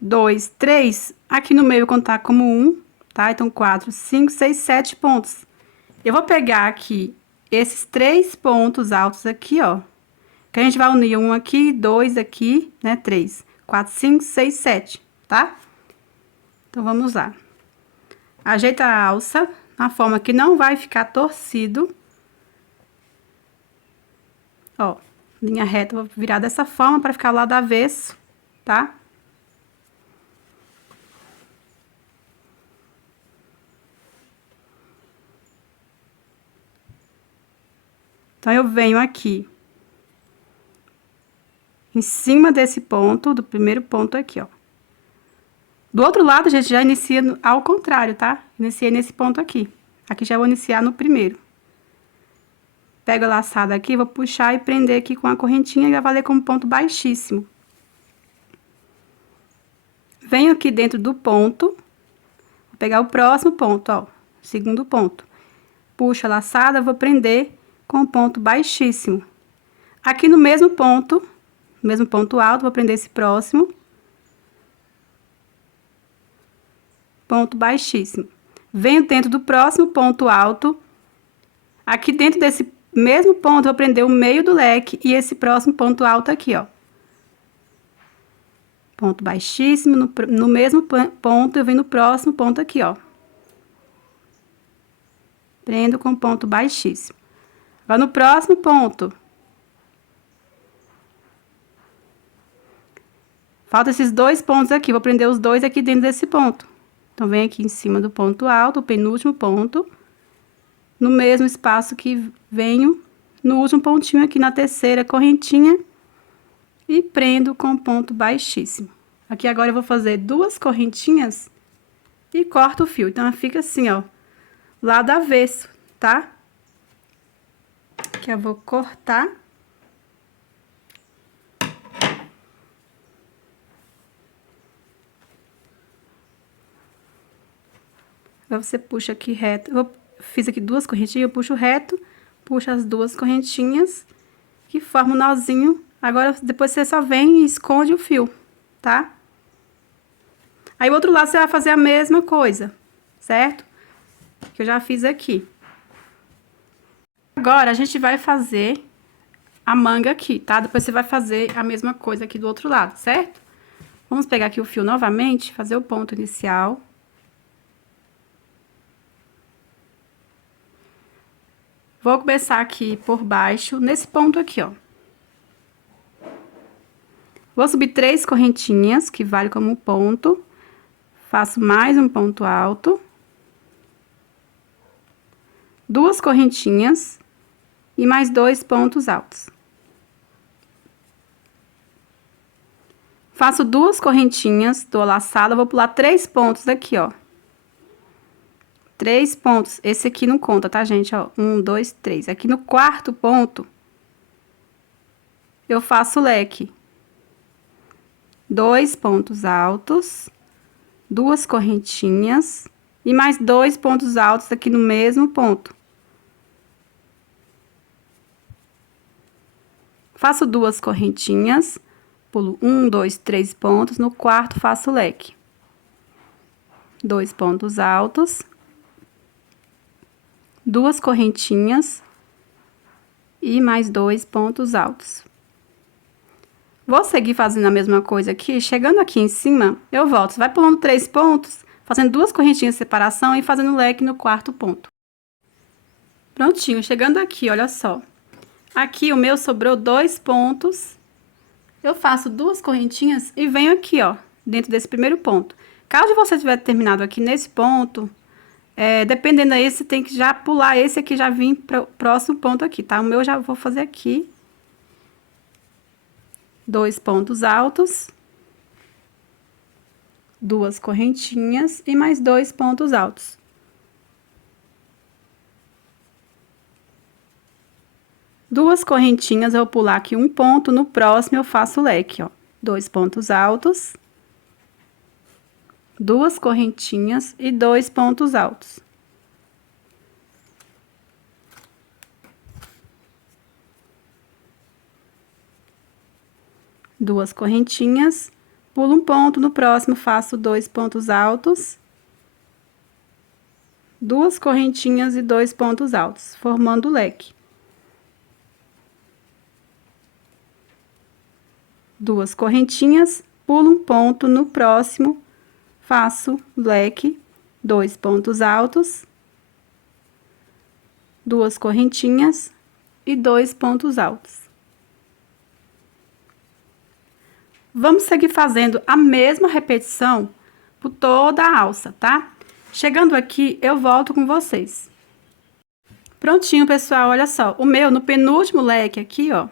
2, 3. Aqui no meio eu vou contar como 1, tá? Então, 4, 5, 6, 7 pontos. Eu vou pegar aqui esses 3 pontos altos aqui, ó. Que a gente vai unir um aqui, 2 aqui, né? 3, 4, 5, 6, 7, tá? Então, vamos lá. Ajeita a alça, na forma que não vai ficar torcido. Ó, linha reta, vou virar dessa forma para ficar lá do avesso, tá? Então, eu venho aqui. em cima desse ponto, do primeiro ponto aqui, ó. Do outro lado, a gente já inicia ao contrário, tá? Iniciei nesse ponto aqui. Aqui já vou iniciar no primeiro. Pego a laçada aqui, vou puxar e prender aqui com a correntinha e vai valer como ponto baixíssimo. Venho aqui dentro do ponto, vou pegar o próximo ponto, ó, segundo ponto. Puxo a laçada, vou prender com o ponto baixíssimo. Aqui no mesmo ponto alto, vou prender esse próximo. Ponto baixíssimo. Venho dentro do próximo ponto alto. Aqui dentro desse mesmo ponto, vou prender o meio do leque e esse próximo ponto alto aqui, ó. Ponto baixíssimo, no mesmo ponto, eu venho no próximo ponto aqui, ó. Prendo com ponto baixíssimo. Agora, no próximo ponto. Falta esses dois pontos aqui, vou prender os dois aqui dentro desse ponto. Então, venho aqui em cima do ponto alto, o penúltimo ponto. No mesmo espaço que venho, no último pontinho aqui na terceira correntinha. E prendo com ponto baixíssimo. Aqui agora eu vou fazer duas correntinhas e corto o fio. Então, fica assim, ó, lado avesso, tá? Aqui eu vou cortar. Agora você puxa aqui reto. Fiz aqui duas correntinhas, eu puxo reto, puxo as duas correntinhas que formam um nozinho. Agora, depois você só vem e esconde o fio, tá? Aí, o outro lado, você vai fazer a mesma coisa, certo? Que eu já fiz aqui. Agora, a gente vai fazer a manga aqui, tá? Depois você vai fazer a mesma coisa aqui do outro lado, certo? Vamos pegar aqui o fio novamente, fazer o ponto inicial. Vou começar aqui por baixo, nesse ponto aqui, ó. Vou subir 3 correntinhas, que vale como um ponto. Faço mais um ponto alto. 2 correntinhas e mais 2 pontos altos. Faço 2 correntinhas, dou a laçada, vou pular 3 pontos aqui, ó. 3 pontos. Esse aqui não conta, tá, gente? Ó, 1, 2, 3. Aqui no quarto ponto, eu faço leque. 2 pontos altos, 2 correntinhas e mais 2 pontos altos aqui no mesmo ponto. Faço 2 correntinhas, pulo 1, 2, 3 pontos, no quarto faço leque. 2 pontos altos, 2 correntinhas e mais 2 pontos altos. Vou seguir fazendo a mesma coisa aqui, chegando aqui em cima, eu volto. Você vai pulando 3 pontos, fazendo 2 correntinhas de separação e fazendo leque no quarto ponto. Prontinho, chegando aqui, olha só. Aqui o meu sobrou 2 pontos. Eu faço 2 correntinhas e venho aqui, ó, dentro desse primeiro ponto. Caso você tiver terminado aqui nesse ponto, dependendo aí, você tem que já pular esse aqui, já vir para o próximo ponto aqui, tá? O meu eu já vou fazer aqui. 2 pontos altos, 2 correntinhas e mais 2 pontos altos. Duas correntinhas, eu vou pular aqui um ponto, no próximo eu faço leque, ó. 2 pontos altos, 2 correntinhas e 2 pontos altos. Duas correntinhas, pulo um ponto, no próximo faço 2 pontos altos, 2 correntinhas e 2 pontos altos, formando o leque. 2 correntinhas, pulo um ponto, no próximo faço leque, 2 pontos altos, 2 correntinhas e 2 pontos altos. Vamos seguir fazendo a mesma repetição por toda a alça, tá? Chegando aqui, eu volto com vocês. Prontinho, pessoal, olha só. O meu, no penúltimo leque aqui, ó,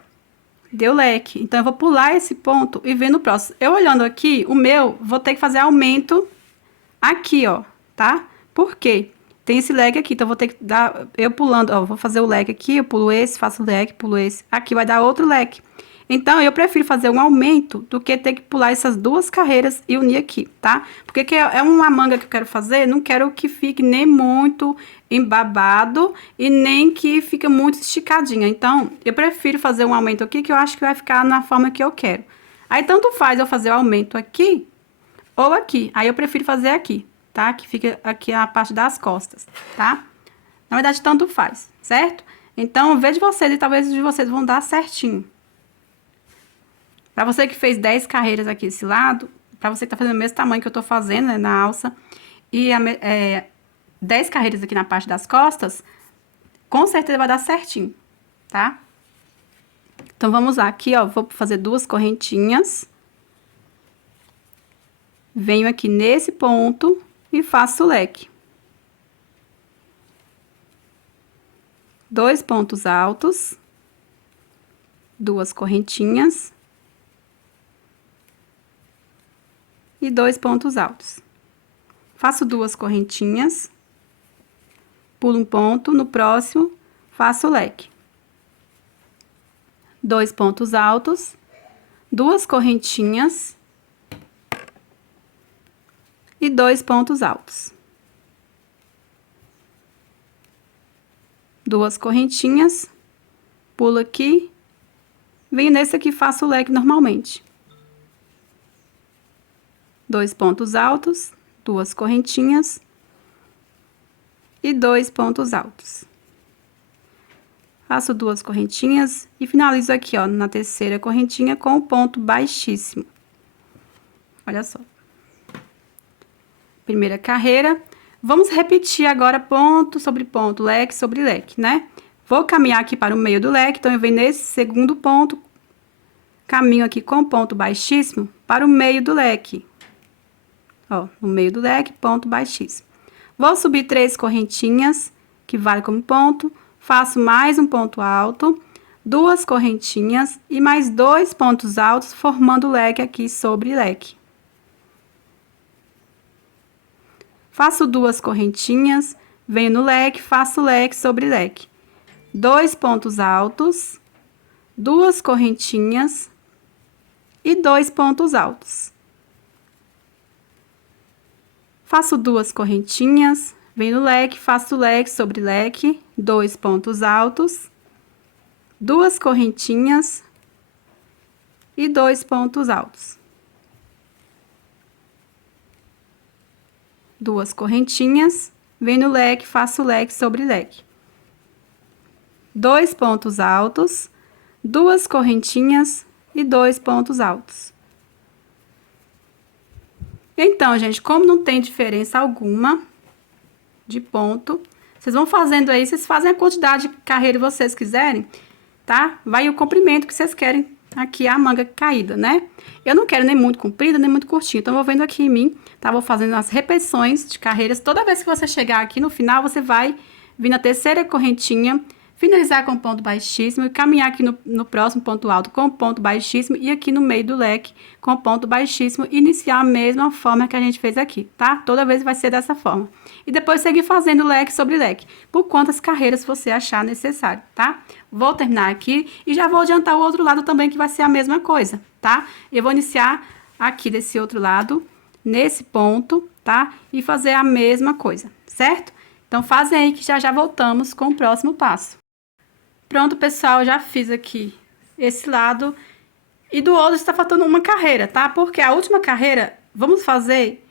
deu leque. Então, eu vou pular esse ponto e ver no próximo. Eu olhando aqui, o meu, vou ter que fazer aumento aqui, ó, tá? Por quê? Tem esse leque aqui, então eu vou ter que dar, eu pulando, ó, vou fazer o leque aqui, eu pulo esse, faço o leque, pulo esse. Aqui vai dar outro leque. Então, eu prefiro fazer um aumento do que ter que pular essas duas carreiras e unir aqui, tá? Porque que é uma manga que eu quero fazer, não quero que fique nem muito embabado e nem que fique muito esticadinha. Então, eu prefiro fazer um aumento aqui que eu acho que vai ficar na forma que eu quero. Aí, tanto faz eu fazer o aumento aqui ou aqui. Aí, eu prefiro fazer aqui, tá? Que fica aqui a parte das costas, tá? Na verdade, tanto faz, certo? Então, vejo vocês e talvez de vocês vão dar certinho. Pra você que fez 10 carreiras aqui desse lado, pra você que tá fazendo o mesmo tamanho que eu tô fazendo, né, na alça, e 10 carreiras aqui na parte das costas, com certeza vai dar certinho, tá? Então, vamos lá. Aqui, ó, vou fazer duas correntinhas. Venho aqui nesse ponto e faço o leque. 2 pontos altos. 2 correntinhas. E 2 pontos altos. Faço 2 correntinhas, pulo um ponto, no próximo, faço o leque. 2 pontos altos, 2 correntinhas e 2 pontos altos. 2 correntinhas, pulo aqui, venho nesse aqui, faço o leque normalmente. 2 pontos altos, 2 correntinhas e 2 pontos altos. Faço 2 correntinhas e finalizo aqui, ó, na terceira correntinha com o ponto baixíssimo. Olha só. Primeira carreira. Vamos repetir agora ponto sobre ponto, leque sobre leque, né? Vou caminhar aqui para o meio do leque, então eu venho nesse segundo ponto, caminho aqui com ponto baixíssimo para o meio do leque. Ó, no meio do leque, ponto baixíssimo. Vou subir 3 correntinhas, que vale como ponto, faço mais um ponto alto, 2 correntinhas e mais 2 pontos altos, formando o leque aqui sobre leque. Faço 2 correntinhas, venho no leque, faço leque sobre leque. 2 pontos altos, 2 correntinhas e 2 pontos altos. Faço 2 correntinhas, venho no leque, faço leque sobre leque, 2 pontos altos, 2 correntinhas e 2 pontos altos. 2 correntinhas, venho no leque, faço leque sobre leque. 2 pontos altos, 2 correntinhas e 2 pontos altos. Então, gente, como não tem diferença alguma de ponto, vocês vão fazendo aí, vocês fazem a quantidade de carreira que vocês quiserem, tá? Vai o comprimento que vocês querem aqui a manga caída, né? Eu não quero nem muito comprida, nem muito curtinha, então, eu vou vendo aqui em mim, tá? Vou fazendo as repetições de carreiras. Toda vez que você chegar aqui no final, você vai vir na terceira correntinha, finalizar com ponto baixíssimo e caminhar aqui no próximo ponto alto com ponto baixíssimo e aqui no meio do leque com ponto baixíssimo, iniciar a mesma forma que a gente fez aqui, tá? Toda vez vai ser dessa forma. E depois seguir fazendo leque sobre leque, por quantas carreiras você achar necessário, tá? Vou terminar aqui e já vou adiantar o outro lado também, que vai ser a mesma coisa, tá? Eu vou iniciar aqui desse outro lado, nesse ponto, tá? E fazer a mesma coisa, certo? Então, fazem aí que já voltamos com o próximo passo. Pronto, pessoal, já fiz aqui esse lado. E do outro está faltando uma carreira, tá? Porque a última carreira, vamos fazer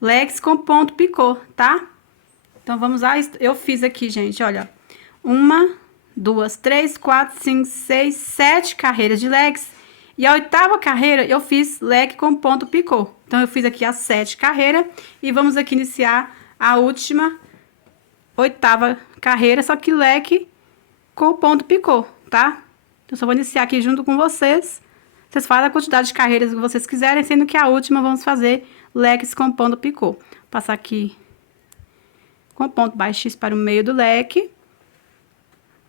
leques com ponto picô, tá? Então, vamos lá. Eu fiz aqui, gente, olha. 1, 2, 3, 4, 5, 6, 7 carreiras de leques. E a 8ª carreira, eu fiz leque com ponto picô. Então, eu fiz aqui as 7 carreiras. E vamos aqui iniciar a última 8ª carreira, só que leque com o ponto picô, tá? Então, só vou iniciar aqui junto com vocês. Vocês fazem a quantidade de carreiras que vocês quiserem, sendo que a última vamos fazer leques com ponto picô. Passar aqui com ponto baixíssimo para o meio do leque.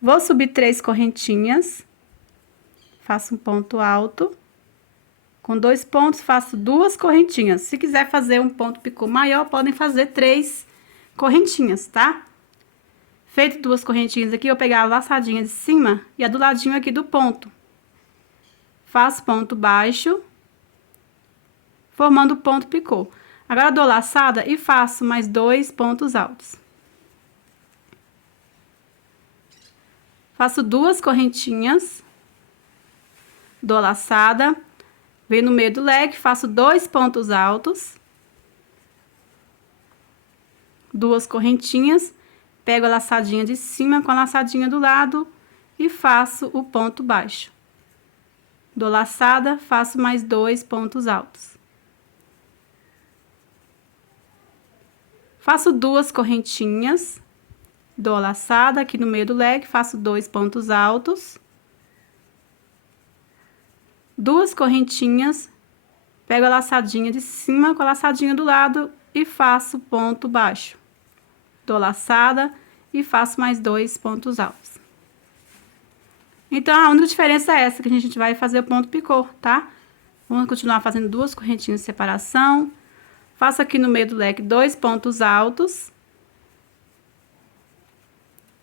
Vou subir 3 correntinhas. faço um ponto alto. Com 2 pontos, faço 2 correntinhas. Se quiser fazer um ponto picô maior, podem fazer 3 correntinhas, tá? Feito 2 correntinhas aqui, eu vou pegar a laçadinha de cima e a do ladinho aqui do ponto. Faço ponto baixo, formando ponto picô. Agora, dou laçada e faço mais 2 pontos altos. Faço 2 correntinhas, dou laçada, venho no meio do leque, faço 2 pontos altos, 2 correntinhas, pego a laçadinha de cima com a laçadinha do lado e faço o ponto baixo. Dou laçada, faço mais 2 pontos altos. Faço 2 correntinhas, dou a laçada aqui no meio do leque, faço 2 pontos altos, 2 correntinhas, pego a laçadinha de cima com a laçadinha do lado e faço ponto baixo. Dou laçada e faço mais 2 pontos altos. Então, a única diferença é essa, que a gente vai fazer o ponto picô, tá? Vamos continuar fazendo 2 correntinhas de separação. Faço aqui no meio do leque 2 pontos altos,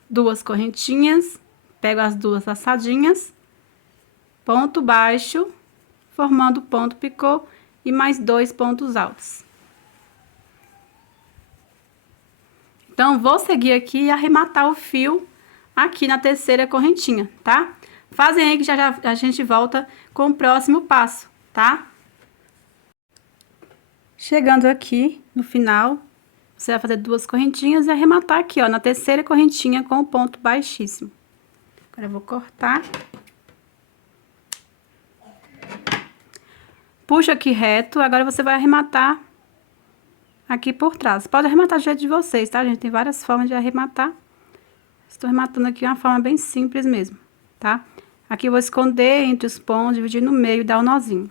2 correntinhas, pego as 2 laçadinhas, ponto baixo, formando ponto picô e mais 2 pontos altos. Então, vou seguir aqui e arrematar o fio aqui na terceira correntinha, tá? Fazem aí que já a gente volta com o próximo passo, tá? Chegando aqui no final, você vai fazer 2 correntinhas e arrematar aqui, ó, na terceira correntinha com o ponto baixíssimo. Agora, eu vou cortar. Puxa aqui reto, agora você vai arrematar aqui por trás. Pode arrematar do jeito de vocês, tá, gente? Tem várias formas de arrematar. Estou arrematando aqui uma forma bem simples mesmo, tá? Aqui eu vou esconder entre os pontos, dividir no meio e dar o nozinho.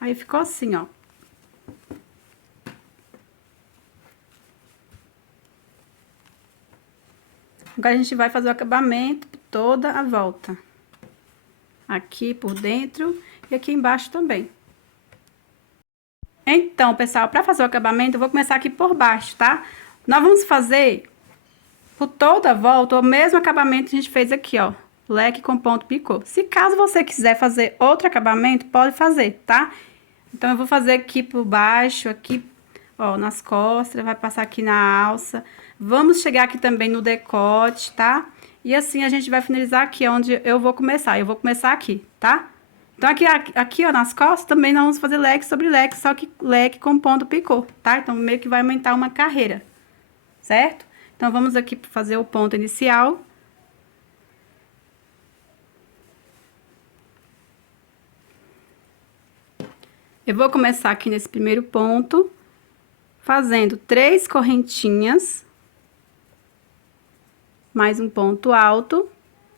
Aí, ficou assim, ó. Agora, a gente vai fazer o acabamento toda a volta. Aqui por dentro e aqui embaixo também. Então, pessoal, para fazer o acabamento, eu vou começar aqui por baixo, tá? Nós vamos fazer por toda a volta o mesmo acabamento que a gente fez aqui, ó. Leque com ponto picô. Se caso você quiser fazer outro acabamento, pode fazer, tá? Então, eu vou fazer aqui por baixo, aqui, ó, nas costas, vai passar aqui na alça. Vamos chegar aqui também no decote, tá? E assim, a gente vai finalizar aqui onde eu vou começar. Eu vou começar aqui, tá? Então, aqui, ó, nas costas, também nós vamos fazer leque sobre leque, só que leque com ponto picô, tá? Então, meio que vai aumentar uma carreira, certo? Então, vamos aqui fazer o ponto inicial. Eu vou começar aqui nesse primeiro ponto, fazendo 3 correntinhas, mais um ponto alto,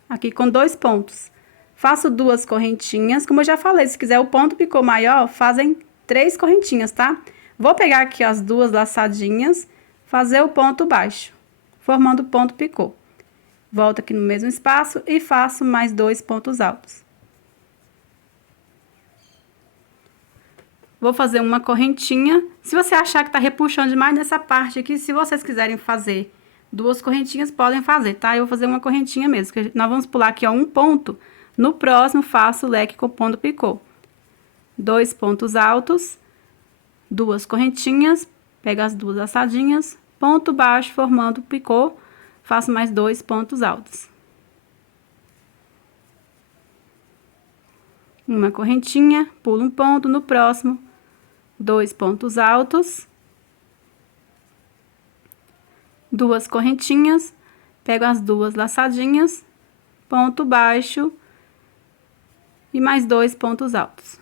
aqui com 2 pontos. Faço 2 correntinhas, como eu já falei, se quiser o ponto picô maior, fazem 3 correntinhas, tá? Vou pegar aqui as 2 laçadinhas, fazer o ponto baixo, formando ponto picô. Volto aqui no mesmo espaço e faço mais 2 pontos altos. Vou fazer uma correntinha. Se você achar que tá repuxando demais nessa parte aqui, se vocês quiserem fazer 2 correntinhas, podem fazer, tá? Eu vou fazer uma correntinha mesmo, que nós vamos pular aqui, ó, um ponto. No próximo, faço o leque com ponto picô. 2 pontos altos, 2 correntinhas, pego as 2 laçadinhas, ponto baixo, formando picô, faço mais 2 pontos altos. Uma correntinha, pulo um ponto, no próximo, 2 pontos altos, 2 correntinhas, pego as 2 laçadinhas, ponto baixo e mais 2 pontos altos.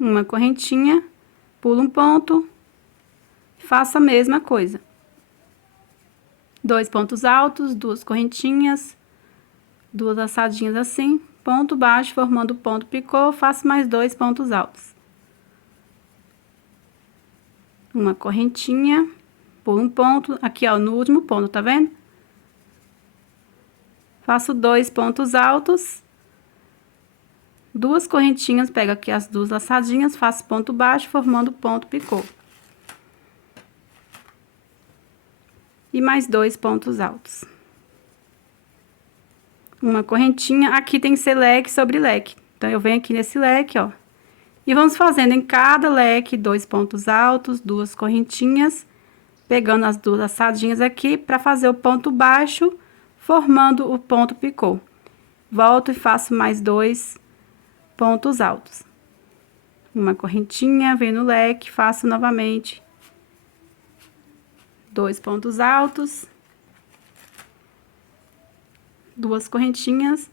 Uma correntinha, pulo um ponto, faço a mesma coisa. 2 pontos altos, 2 correntinhas, 2 laçadinhas assim, ponto baixo, formando ponto picô, faço mais 2 pontos altos. Uma correntinha, pulo um ponto, aqui, ó, no último ponto, tá vendo? faço 2 pontos altos, 2 correntinhas, pego aqui as 2 laçadinhas, faço ponto baixo, formando ponto picô. E mais 2 pontos altos. Uma correntinha, aqui tem que ser leque sobre leque. Então, eu venho aqui nesse leque, ó. E vamos fazendo em cada leque 2 pontos altos, 2 correntinhas, pegando as 2 laçadinhas aqui para fazer o ponto baixo, formando o ponto picô. Volto e faço mais 2 pontos altos. Uma correntinha, venho no leque, faço novamente 2 pontos altos, 2 correntinhas,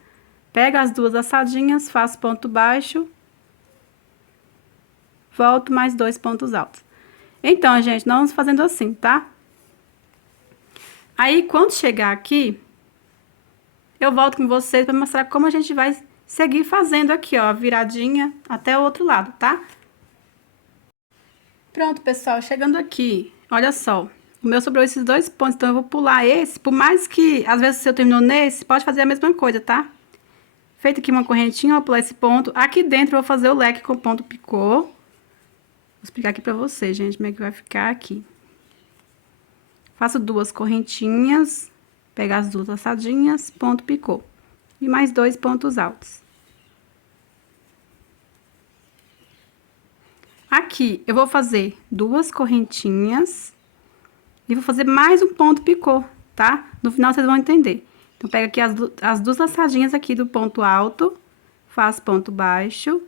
pego as 2 laçadinhas, faço ponto baixo, volto mais 2 pontos altos. Então, gente, nós vamos fazendo assim, tá? Aí, quando chegar aqui, eu volto com vocês para mostrar como a gente vai seguir fazendo aqui, ó, viradinha até o outro lado, tá? Pronto, pessoal, chegando aqui, olha só. O meu sobrou esses 2 pontos, então eu vou pular esse. Por mais que, às vezes, se eu terminou nesse, pode fazer a mesma coisa, tá? Feito aqui uma correntinha, eu vou pular esse ponto. Aqui dentro eu vou fazer o leque com ponto picô. Vou explicar aqui pra vocês, gente, como é que vai ficar aqui. Faço 2 correntinhas, pegar as 2 laçadinhas, ponto picô. E mais 2 pontos altos. Aqui, eu vou fazer 2 correntinhas e vou fazer mais um ponto picô, tá? No final, vocês vão entender. Então, pego aqui as 2 laçadinhas aqui do ponto alto, faço ponto baixo,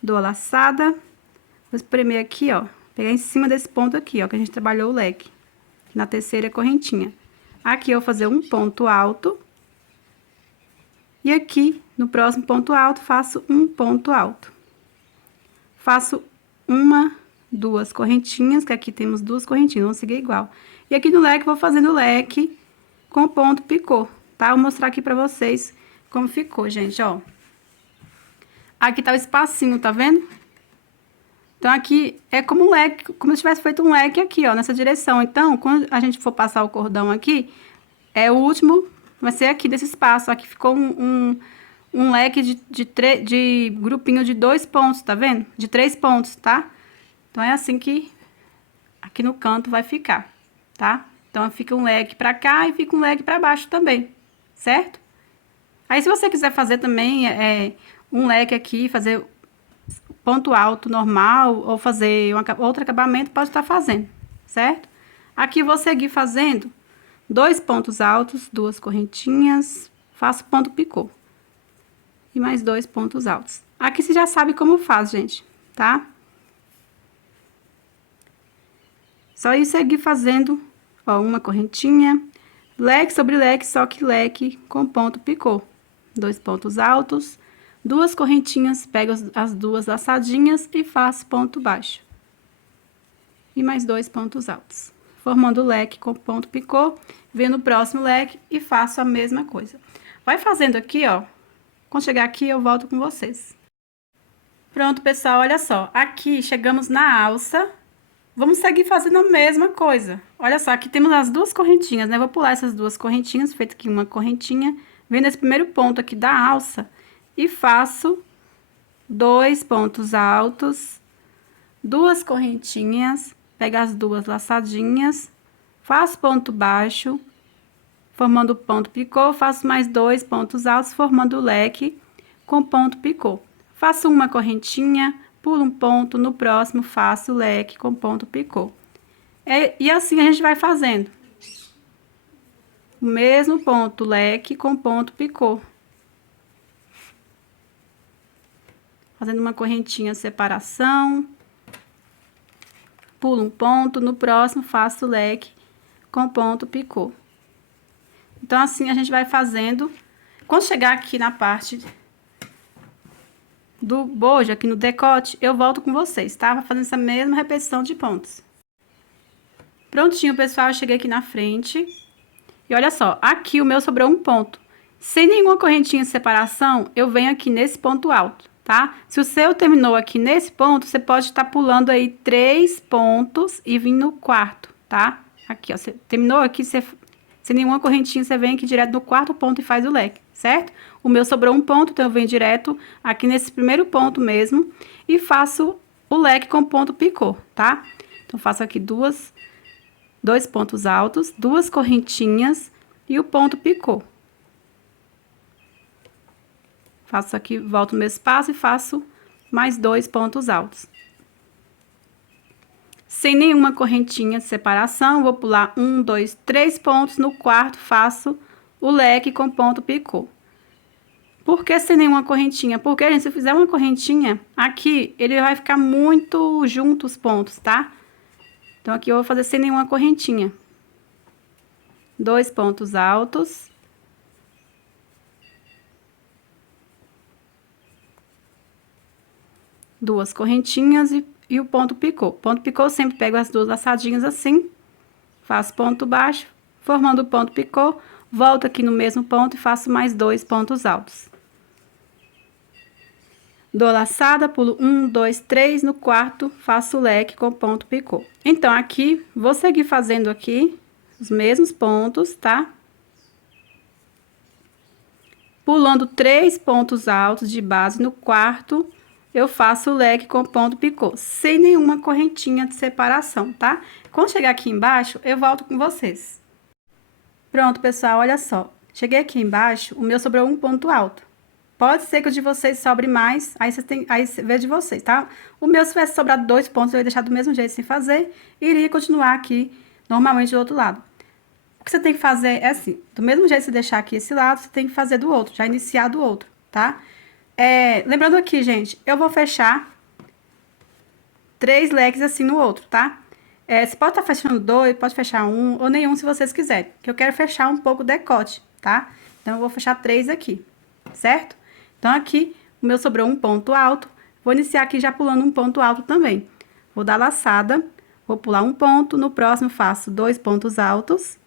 dou a laçada, vou espremer aqui, ó, pegar em cima desse ponto aqui, ó, que a gente trabalhou o leque, na terceira correntinha. Aqui, eu vou fazer um ponto alto, e aqui, no próximo ponto alto, faço um ponto alto. Faço 1, 2 correntinhas, que aqui temos 2 correntinhas, vamos seguir igual. E aqui no leque, vou fazendo o leque com ponto picô, tá? Vou mostrar aqui pra vocês como ficou, gente, ó. Aqui tá o espacinho, tá vendo? Então, aqui é como um leque, como se tivesse feito um leque aqui, ó, nessa direção. Então, quando a gente for passar o cordão aqui, o último vai ser aqui desse espaço. Aqui ficou um leque de grupinho de 2 pontos, tá vendo? De 3 pontos, tá? Então, é assim que aqui no canto vai ficar, tá? Então, fica um leque pra cá e fica um leque pra baixo também, certo? Aí, se você quiser fazer também um leque aqui, fazer ponto alto normal, ou fazer outro acabamento, pode estar fazendo, certo? Aqui, vou seguir fazendo 2 pontos altos, 2 correntinhas, faço ponto picô. E mais 2 pontos altos. Aqui você já sabe como faz, gente, tá? Só ir seguir fazendo, ó, uma correntinha, leque sobre leque, só que leque com ponto picô. 2 pontos altos, 2 correntinhas, pego as 2 laçadinhas e faço ponto baixo. E mais 2 pontos altos. Formando o leque com ponto picô, venho no próximo leque e faço a mesma coisa. Vai fazendo aqui, ó. Quando chegar aqui, eu volto com vocês. Pronto, pessoal, olha só. Aqui, chegamos na alça. Vamos seguir fazendo a mesma coisa. Olha só, aqui temos as 2 correntinhas, né? Vou pular essas 2 correntinhas, feito aqui uma correntinha. Venho nesse primeiro ponto aqui da alça e faço 2 pontos altos, 2 correntinhas, pego as 2 laçadinhas, faço ponto baixo, formando ponto picô, faço mais 2 pontos altos, formando o leque com ponto picô. Faço uma correntinha, pulo um ponto, no próximo faço o leque com ponto picô. E assim a gente vai fazendo. O mesmo ponto, leque com ponto picô. Fazendo uma correntinha separação. Pulo um ponto, no próximo faço o leque com ponto picô. Então, assim a gente vai fazendo. Quando chegar aqui na parte do bojo, aqui no decote, eu volto com vocês, tá? Vou fazendo essa mesma repetição de pontos. Prontinho, pessoal, eu cheguei aqui na frente. E olha só, aqui o meu sobrou um ponto. Sem nenhuma correntinha de separação, eu venho aqui nesse ponto alto, tá? Se o seu terminou aqui nesse ponto, você pode estar pulando aí 3 pontos e vir no quarto, tá? Aqui, ó, você terminou aqui, você Sem nenhuma correntinha, você vem aqui direto no quarto ponto e faz o leque, certo? O meu sobrou um ponto, então eu venho direto aqui nesse primeiro ponto mesmo e faço o leque com ponto picô, tá? Então, faço aqui dois pontos altos, 2 correntinhas e o ponto picô. Faço aqui, volto no meu espaço e faço mais 2 pontos altos. Sem nenhuma correntinha de separação, vou pular 1, 2, 3 pontos, no quarto faço o leque com ponto picô. Por que sem nenhuma correntinha? Porque, gente, se eu fizer uma correntinha, aqui ele vai ficar muito junto os pontos, tá? Então, aqui eu vou fazer sem nenhuma correntinha. 2 pontos altos. Duas correntinhas e o ponto picô. Ponto picô, eu sempre pego as duas laçadinhas assim, faço ponto baixo, formando o ponto picô, volto aqui no mesmo ponto e faço mais 2 pontos altos. Dou laçada, pulo 1, 2, 3, no quarto, faço o leque com ponto picô. Então, aqui, vou seguir fazendo aqui os mesmos pontos, tá? Pulando 3 pontos altos de base no quarto, eu faço o leque com ponto picô, sem nenhuma correntinha de separação, tá? Quando chegar aqui embaixo, eu volto com vocês. Pronto, pessoal, olha só. Cheguei aqui embaixo, o meu sobrou um ponto alto. Pode ser que o de vocês sobre mais, aí você vê de vocês, tá? O meu, se tivesse sobrado 2 pontos, eu ia deixar do mesmo jeito sem fazer, e iria continuar aqui normalmente do outro lado. O que você tem que fazer é assim, do mesmo jeito que você deixar aqui esse lado, você tem que fazer do outro, já iniciar do outro, tá? Lembrando aqui, gente, eu vou fechar 3 leques assim no outro, tá? Você pode estar fechando 2, pode fechar 1 ou nenhum se vocês quiserem, que eu quero fechar um pouco o decote, tá? Então, eu vou fechar 3 aqui, certo? Então, aqui, o meu sobrou um ponto alto, vou iniciar aqui já pulando um ponto alto também. Vou dar laçada, vou pular um ponto, no próximo faço 2 pontos altos.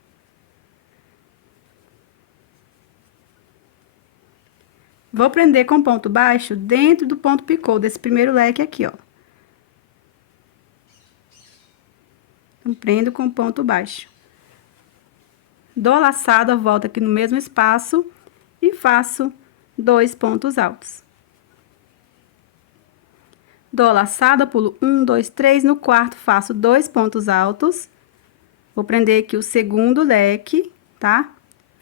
Vou prender com ponto baixo dentro do ponto picô, desse primeiro leque aqui, ó. Então, prendo com ponto baixo. Dou a laçada, volto aqui no mesmo espaço e faço 2 pontos altos. Dou a laçada, pulo 1, 2, 3, no quarto faço 2 pontos altos. Vou prender aqui o segundo leque, tá?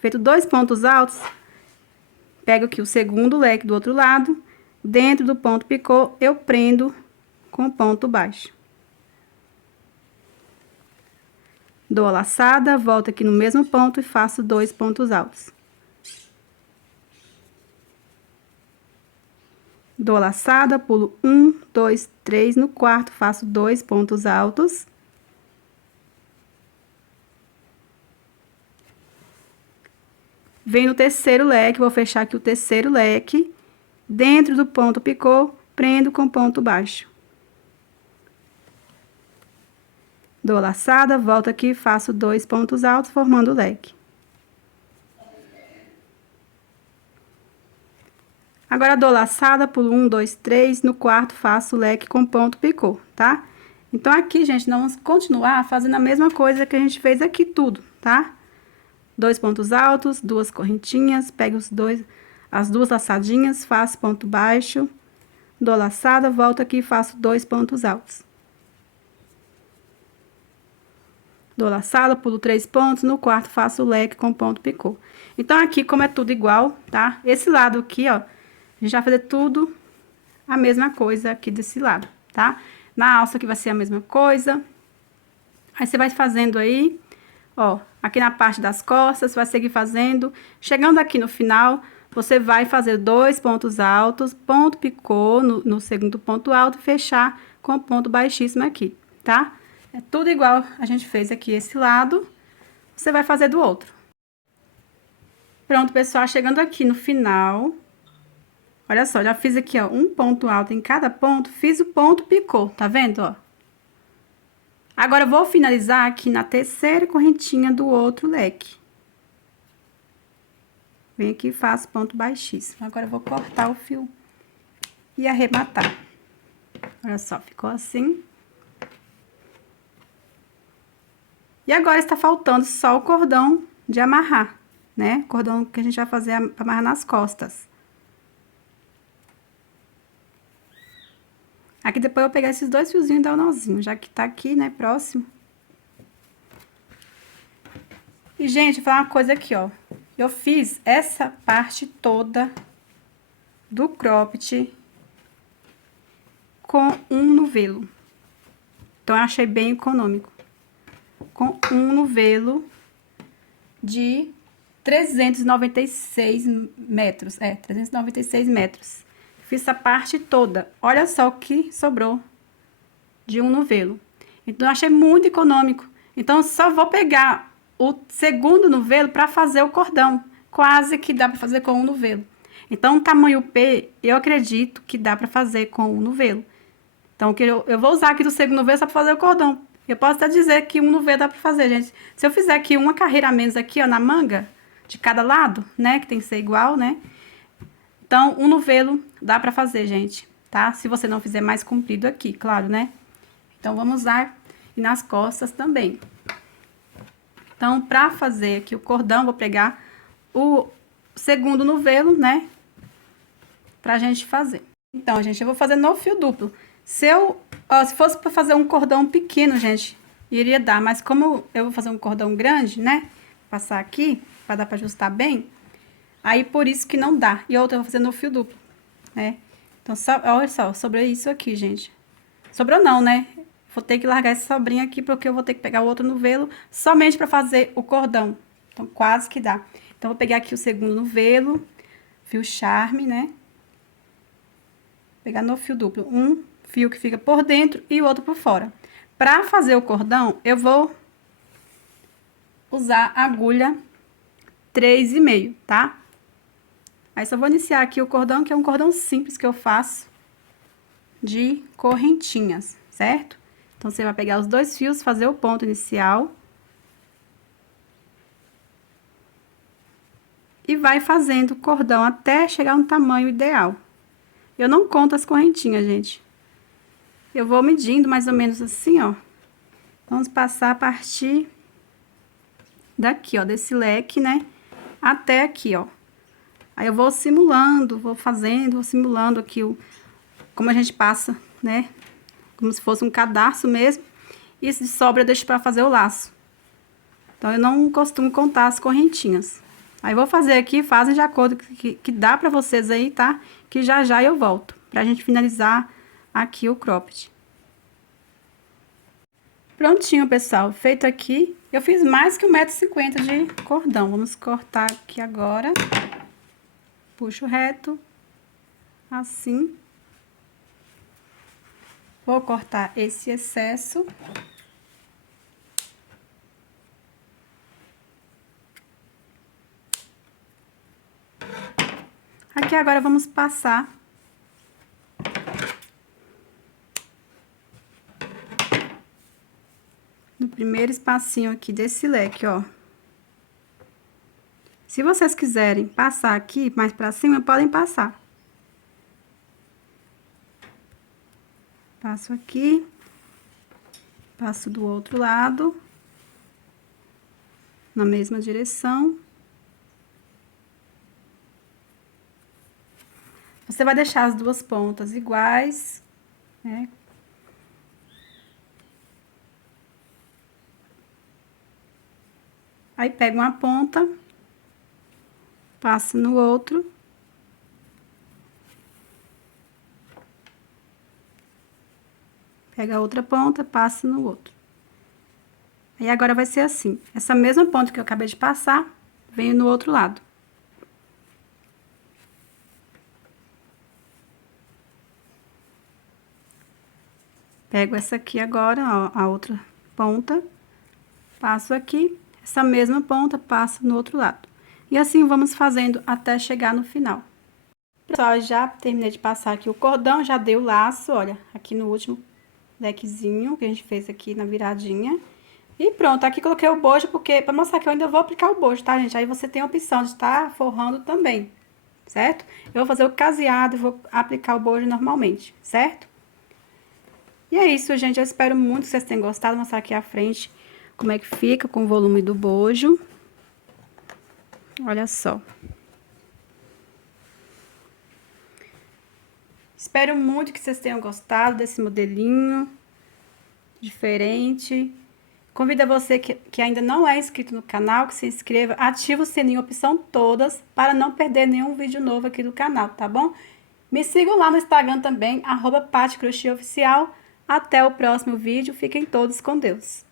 Feito 2 pontos altos, pego aqui o segundo leque do outro lado, dentro do ponto picô, eu prendo com ponto baixo. Dou a laçada, volto aqui no mesmo ponto e faço 2 pontos altos. Dou a laçada, pulo 1, 2, 3, no quarto faço 2 pontos altos. Venho no terceiro leque, vou fechar aqui o terceiro leque, dentro do ponto picô, prendo com ponto baixo. Dou a laçada, volto aqui e faço 2 pontos altos, formando o leque. Agora, dou laçada, pulo 1, 2, 3, no quarto faço o leque com ponto picô, tá? Então, aqui, gente, nós vamos continuar fazendo a mesma coisa que a gente fez aqui tudo, tá? 2 pontos altos, 2 correntinhas, pego as 2 laçadinhas, faço ponto baixo, dou laçada, volto aqui e faço 2 pontos altos. Dou laçada, pulo 3 pontos, no quarto faço o leque com ponto picô. Então, aqui, como é tudo igual, tá? Esse lado aqui, ó, a gente vai fazer tudo a mesma coisa aqui desse lado, tá? Na alça aqui vai ser a mesma coisa. Aí, você vai fazendo aí, ó, aqui na parte das costas, vai seguir fazendo. Chegando aqui no final, você vai fazer 2 pontos altos, ponto picô no segundo ponto alto e fechar com ponto baixíssimo aqui, tá? É tudo igual a gente fez aqui esse lado, você vai fazer do outro. Pronto, pessoal, chegando aqui no final, olha só, já fiz aqui, ó, um ponto alto em cada ponto, fiz o ponto picô, tá vendo, ó? Agora, eu vou finalizar aqui na terceira correntinha do outro leque. Venho aqui e faço ponto baixíssimo. Agora, eu vou cortar o fio e arrematar. Olha só, ficou assim. E agora, está faltando só o cordão de amarrar, né? Cordão que a gente vai fazer amarrar nas costas. Aqui depois eu vou pegar esses dois fiozinhos e dar um nozinho, já que tá aqui, né, próximo. E, gente, vou falar uma coisa aqui, ó. Eu fiz essa parte toda do cropped com um novelo. Então, eu achei bem econômico. Com um novelo de 396 metros. 396 metros. Fiz essa parte toda. Olha só o que sobrou de um novelo. Então, eu achei muito econômico. Então, eu só vou pegar o segundo novelo para fazer o cordão. Quase que dá para fazer com um novelo. Então, o tamanho P, eu acredito que dá para fazer com um novelo. Então, eu vou usar aqui do segundo novelo só para fazer o cordão. Eu posso até dizer que um novelo dá para fazer, gente. Se eu fizer aqui uma carreira a menos aqui, ó, na manga, de cada lado, né, que tem que ser igual, né? Então, um novelo dá para fazer, gente, tá? Se você não fizer mais comprido aqui, claro, né? Então, vamos usar e nas costas também. Então, para fazer aqui o cordão, vou pegar o segundo novelo, né? Pra gente fazer. Então, gente, eu vou fazer no fio duplo. Se fosse para fazer um cordão pequeno, gente, iria dar. Mas como eu vou fazer um cordão grande, né? Passar aqui, para dar para ajustar bem. Aí, por isso que não dá. E outra eu vou fazer no fio duplo, né? Então, olha só, sobrou isso aqui, gente. Sobrou não, né? Vou ter que largar essa sobrinha aqui, porque eu vou ter que pegar o outro novelo somente para fazer o cordão. Então, quase que dá. Então, vou pegar aqui o segundo novelo, fio charme, né? Pegar no fio duplo, um fio que fica por dentro e o outro por fora. Para fazer o cordão, eu vou usar agulha 3,5, tá? Aí, só vou iniciar aqui o cordão, que é um cordão simples que eu faço de correntinhas, certo? Então, você vai pegar os dois fios, fazer o ponto inicial. E vai fazendo o cordão até chegar no tamanho ideal. Eu não conto as correntinhas, gente. Eu vou medindo mais ou menos assim, ó. Vamos passar a partir daqui, ó, desse leque, né? Até aqui, ó. Aí, eu vou simulando, vou simulando aqui como a gente passa, né? Como se fosse um cadarço mesmo. E se sobra, eu deixo pra fazer o laço. Então, eu não costumo contar as correntinhas. Aí, vou fazer aqui, fazem de acordo que dá pra vocês aí, tá? Que já já eu volto, pra gente finalizar aqui o cropped. Prontinho, pessoal, feito aqui. Eu fiz mais que 1,50 m de cordão. Vamos cortar aqui agora. Puxo reto, assim. Vou cortar esse excesso. Aqui agora vamos passar no primeiro espacinho aqui desse leque, ó. Se vocês quiserem passar aqui mais pra cima, podem passar. Passo aqui, passo do outro lado, na mesma direção. Você vai deixar as duas pontas iguais, né? Aí, pega uma ponta, passa no outro. Pega a outra ponta, passa no outro. Aí, agora vai ser assim. Essa mesma ponta que eu acabei de passar, venho no outro lado. Pego essa aqui agora, ó, a outra ponta, passo aqui, essa mesma ponta, passo no outro lado. E assim vamos fazendo até chegar no final. Pessoal, já terminei de passar aqui o cordão, já dei o laço, olha, aqui no último lequezinho que a gente fez aqui na viradinha. E pronto, aqui coloquei o bojo, porque pra mostrar que eu ainda vou aplicar o bojo, tá, gente? Aí você tem a opção de estar forrando também, certo? Eu vou fazer o caseado e vou aplicar o bojo normalmente, certo? E é isso, gente. Eu espero muito que vocês tenham gostado. Vou mostrar aqui à frente como é que fica com o volume do bojo. Olha só. Espero muito que vocês tenham gostado desse modelinho diferente. Convido você que ainda não é inscrito no canal, que se inscreva, ativa o sininho, opção todas, para não perder nenhum vídeo novo aqui do canal, tá bom? Me sigam lá no Instagram também, @PatiCrochêOficial. Até o próximo vídeo, fiquem todos com Deus.